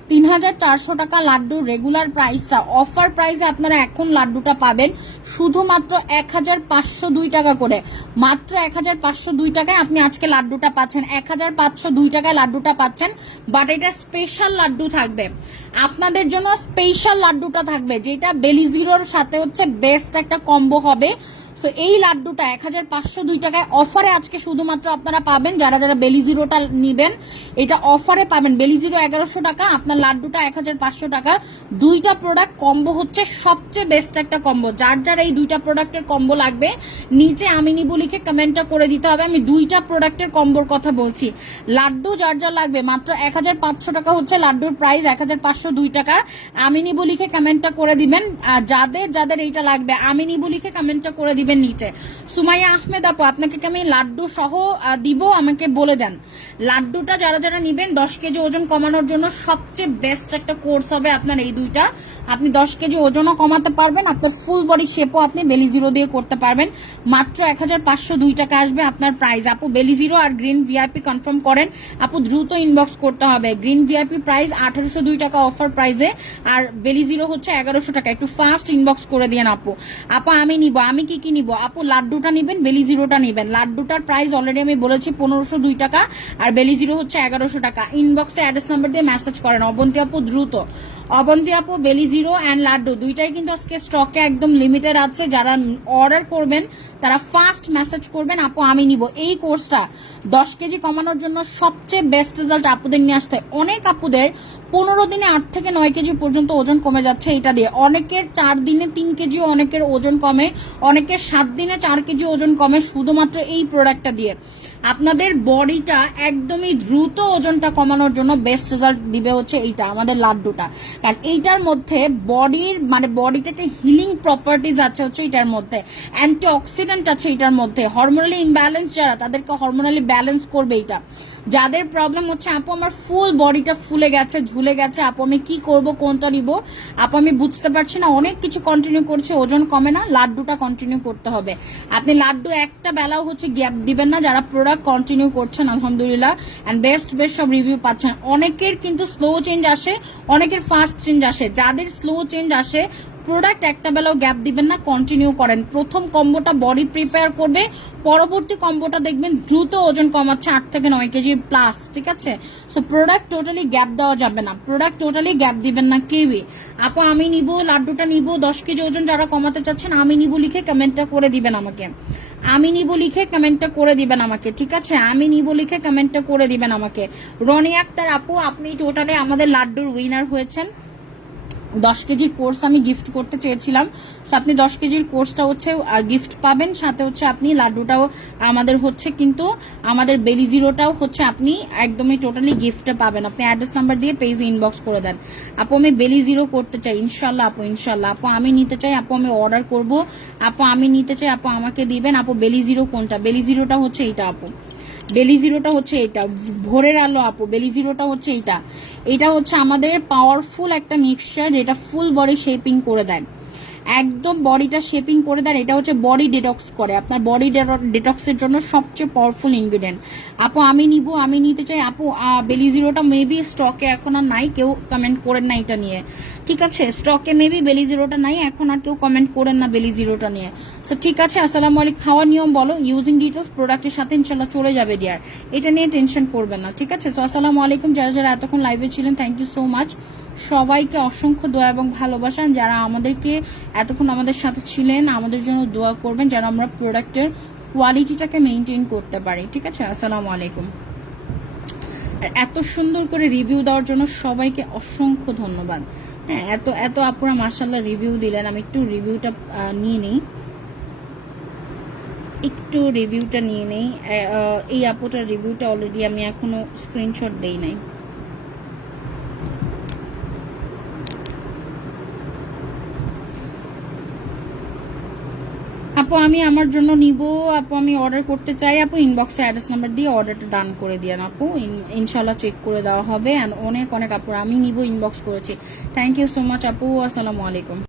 3400 টাকা লাড্ডুর রেগুলার প্রাইসটা অফার প্রাইসে আপনারা এখন লাড্ডুটা পাবেন শুধুমাত্র 1502 টাকা করে। মাত্র 1502 টাকায় আপনি আজকে লাড্ডুটা পাচ্ছেন, 1502 টাকায় লাড্ডুটা পাচ্ছেন। বাট এটা স্পেশাল লাড্ডু থাকবে আপনাদের জন্য, স্পেশাল লাড্ডুটা থাকবে যেটা বেলি জিরোর সাথে হচ্ছে বেস্ট একটা কম্বো হবে। সো এই লাড্ডুটা 1502 টাকায় অফারে আজকে শুধুমাত্র আপনারা পাবেন, যারা যারা বেলি জিরোটা নিবেন এটা অফারে পাবেন। বেলি জিরো 1100 টাকা, আপনার লাড্ডুটা 1500 টাকা। দুইটা প্রোডাক্ট কম্বো হচ্ছে সবচেয়ে বেস্ট একটা কম্বো। যার যার এই দুইটা প্রোডাক্টের কম্বো লাগবে নিচে আমি নিবো লিখে কমেন্টটা করে দিতে হবে। আমি দুইটা প্রোডাক্টের কম্বোর কথা বলছি। লাড্ডু যার যার লাগবে মাত্র 1500 টাকা হচ্ছে লাড্ডুর প্রাইস, 1502 টাকা। আমি নিবো লিখে কমেন্টটা করে দিবেন। যাদের যাদের এইটা লাগবে আমি নিবো লিখে কমেন্টটা করে দিবেন নিচে। সুমাইয়া আহমেদ আপু, আপনাকে কি আমি লাড্ডু সহ দিব? আমাকে বলে দেন। লাড্ডুটা যারা যারা নিবেন 10 কেজি ওজন কমানোর জন্য সবচেয়ে বেস্ট একটা কোর্স হবে আপনার এই দুইটা। আপনি 10 কেজি ওজনও কমাতে পারবেন, আপনার ফুল বডি শেপও আপনি বেলি জিরো দিয়ে করতে পারবেন। মাত্র 1502 টাকা আসবে আপনার প্রাইস। আপু বেলি জিরো আর গ্রিন ভিআইপি কনফার্ম করেন আপু, দ্রুত ইনবক্স করতে হবে। গ্রিন ভিআইপি প্রাইস 1802 টাকা অফার প্রাইসে, আর বেলি জিরো হচ্ছে 1100 টাকা। একটু ফাস্ট ইনবক্স করে দিয়েন আপু। আপু আমি নিব, আমি কি কি নিব? আপু লাড্ডুটা নিবেন, বেলি জিরোটা নিবেন। লাড্ডুটার প্রাইস অলরেডি আমি বলেছি 1502 টাকা, আর বেলি জিরো হচ্ছে 1100 টাকা। ইনবক্সে অ্যাড্রেস নাম্বার দিয়ে মেসেজ করেন। অবন্তী আপু দ্রুত, অবন্তী আপু বেলি জিরো অ্যান্ড লাড্ডু দুইটাই কিন্তু আজকে স্টকে একদম লিমিটেড আছে। যারা অর্ডার করবেন তারা ফার্স্ট মেসেজ করবেন আপু আমি নিব। এই কোর্সটা 10 কেজি কমানোর জন্য সবচেয়ে বেস্ট রেজাল্ট আপুদের নিয়ে আসতে। অনেক আপুদের 15 দিনে 8 থেকে 9 কেজি পর্যন্ত ওজন কমে যাচ্ছে এটা দিয়ে। অনেকের 4 দিনে 3 কেজিও অনেকের ওজন কমে, অনেকের 7 দিনে 4 কেজি ওজন কমে শুধুমাত্র এই প্রোডাক্টটা দিয়ে। আপনাদের বডিটা একদমই দ্রুত ওজনটা কমানোর জন্য বেস্ট রেজাল্ট দিবে হচ্ছে এইটা আমাদের লাড্ডুটা। কারণ এইটার মধ্যে বডির মানে বডিটাতে হিলিং প্রপার্টিজ আছে হচ্ছে এটার মধ্যে, অ্যান্টি অক্সিডেন্ট আছে এটার মধ্যে। হরমোনালি ইমব্যালেন্স যারা তাদেরকে হরমোনালি ব্যালেন্স করবে এটা। যাদের প্রবলেম হচ্ছে আপু আমার ফুল বডিটা ফুলে গেছে, ঝুলে গেছে, আপু আমি কি করব, কোনটা নিব, আপু আমি বুঝতে পারছি না, অনেক কিছু কন্টিনিউ করছে ওজন কমে না, লাড্ডুটা কন্টিনিউ করতে হবে। আপনি লাড্ডু একটা বেলাও হচ্ছে গ্যাপ দিবেন না। যারা প্রোডাক্ট কন্টিনিউ করছেন আলহামদুলিল্লাহ অ্যান্ড বেস্ট সব রিভিউ পাচ্ছেন। অনেকের কিন্তু স্লো চেঞ্জ আসে, অনেকের ফাস্ট চেঞ্জ আসে। যাদের স্লো চেঞ্জ আসে প্রোডাক্ট একটা বেলাও গ্যাপ দিবেন না, কন্টিনিউ করেন। প্রথম কম্বোটা বডি প্রিপেয়ার করবে, পরবর্তী কম্বোটা দেখবেন দ্রুত ওজন কমাচ্ছে 8 থেকে 9 কেজি প্লাস, ঠিক আছে? সো প্রোডাক্ট টোটালি গ্যাপ দেওয়া যাবে না, প্রোডাক্ট টোটালি গ্যাপ দিবেন না কেউই। আপু আমি নিব, লাড্ডুটা নিব, 10 কেজি ওজন যারা কমাতে চাচ্ছেন আমি নিব লিখে কমেন্টটা করে দিবেন আমাকে। আমি নিব লিখে কমেন্টটা করে দিবেন আমাকে, ঠিক আছে? আমি নিব লিখে কমেন্টটা করে দিবেন আমাকে। রনি আক্তার আপু, আপনি টোটালি আমাদের লাড্ডুর উইনার হয়েছেন। 10 কেজির কোর্স আমি গিফট করতে চেয়েছিলাম, আপনি 10 কেজির কোর্সটা হচ্ছে গিফট পাবেন, সাথে হচ্ছে আপনি লাড্ডুটাও আমাদের হচ্ছে কিন্তু আমাদের বেলি জিরোটাও হচ্ছে আপনি একদমই টোটালি গিফটে পাবেন। আপনি অ্যাড্রেস নাম্বার দিয়ে পেজে ইনবক্স করে দেন। আপু আমি বেলি জিরো করতে চাই, ইনশাল্লাহ আপু, ইনশাল্লাহ আপু আমি নিতে চাই, আপু আমি অর্ডার করব, আপু আমি নিতে চাই, আপু আমাকে দিবেন। আপু বেলি জিরো কোনটা? বেলি জিরোটা হচ্ছে এইটা আপু, বেলি জিরোটা হচ্ছে এটা, ভোরের আলো আপু। বেলি জিরোটা হচ্ছে এইটা, এটা হচ্ছে আমাদের পাওয়ারফুল একটা মিক্সচার যেটা ফুল বডি শেপিং করে দেয়, একদম বডিটা শেপিং করে দেয়। এটা হচ্ছে বডি ডিটক্স করে, আপনার বডি ডিটক্সের জন্য সবচেয়ে পাওয়ারফুল ইনগ্রিডিয়েন্ট। আপু আমি নিব, আমি নিতে চাই। আপু বেলি জিরোটা মেবি স্টকে এখন আর নাই, কেউ কমেন্ট করেন না এটা নিয়ে, ঠিক আছে? স্টকে মেবি বেলি জিরোটা নাই, এখন আর কেউ কমেন্ট করেন না বেলি জিরোটা নিয়ে। সো ঠিক আছে, আসসালামু আলাইকুম। খাওয়ার নিয়ম বলো, ইউজিং ডিটেলস প্রোডাক্টের সাথে ইনশাল্লাহ চলে যাবে ডিয়ার, এটা নিয়ে টেনশন করবেন না, ঠিক আছে? সো আসসালামু আলাইকুম। যারা যারা এতক্ষণ লাইভে ছিলেন থ্যাংক ইউ সো মাচ, সবাইকে অসংখ্য দোয়া এবং ভালোবাসা। যারা আমাদেরকে এতক্ষণ আমাদের সাথে ছিলেন আমাদের জন্য দোয়া করবেন, যেন আমরা প্রোডাক্টের কোয়ালিটিটাকে মেনটেন করতে পারি, ঠিক আছে? আসসালামু আলাইকুম। এত সুন্দর করে রিভিউ দেওয়ার জন্য সবাইকে অসংখ্য ধন্যবাদ। হ্যাঁ, এত এত আপনারা মাশাআল্লাহ রিভিউ দিলেন। আমি একটু রিভিউটা নিয়ে নেই, এই আপুটার রিভিউটা অলরেডি আমি এখনো স্ক্রিনশট দেই নাই। আপু আমি আমার জন্য নিব, আপু আমি অর্ডার করতে চাই। আপু ইনবক্সে অ্যাড্রেস নাম্বার দিয়ে অর্ডারটা ডান করে দিয়েন আপু, ইনশাল্লাহ চেক করে দেওয়া হবে। অ্যান্ড অনেক অনেক আপু আমি নিব ইনবক্স করেছি। থ্যাংক ইউ সো মাচ আপু, আসসালামু আলাইকুম।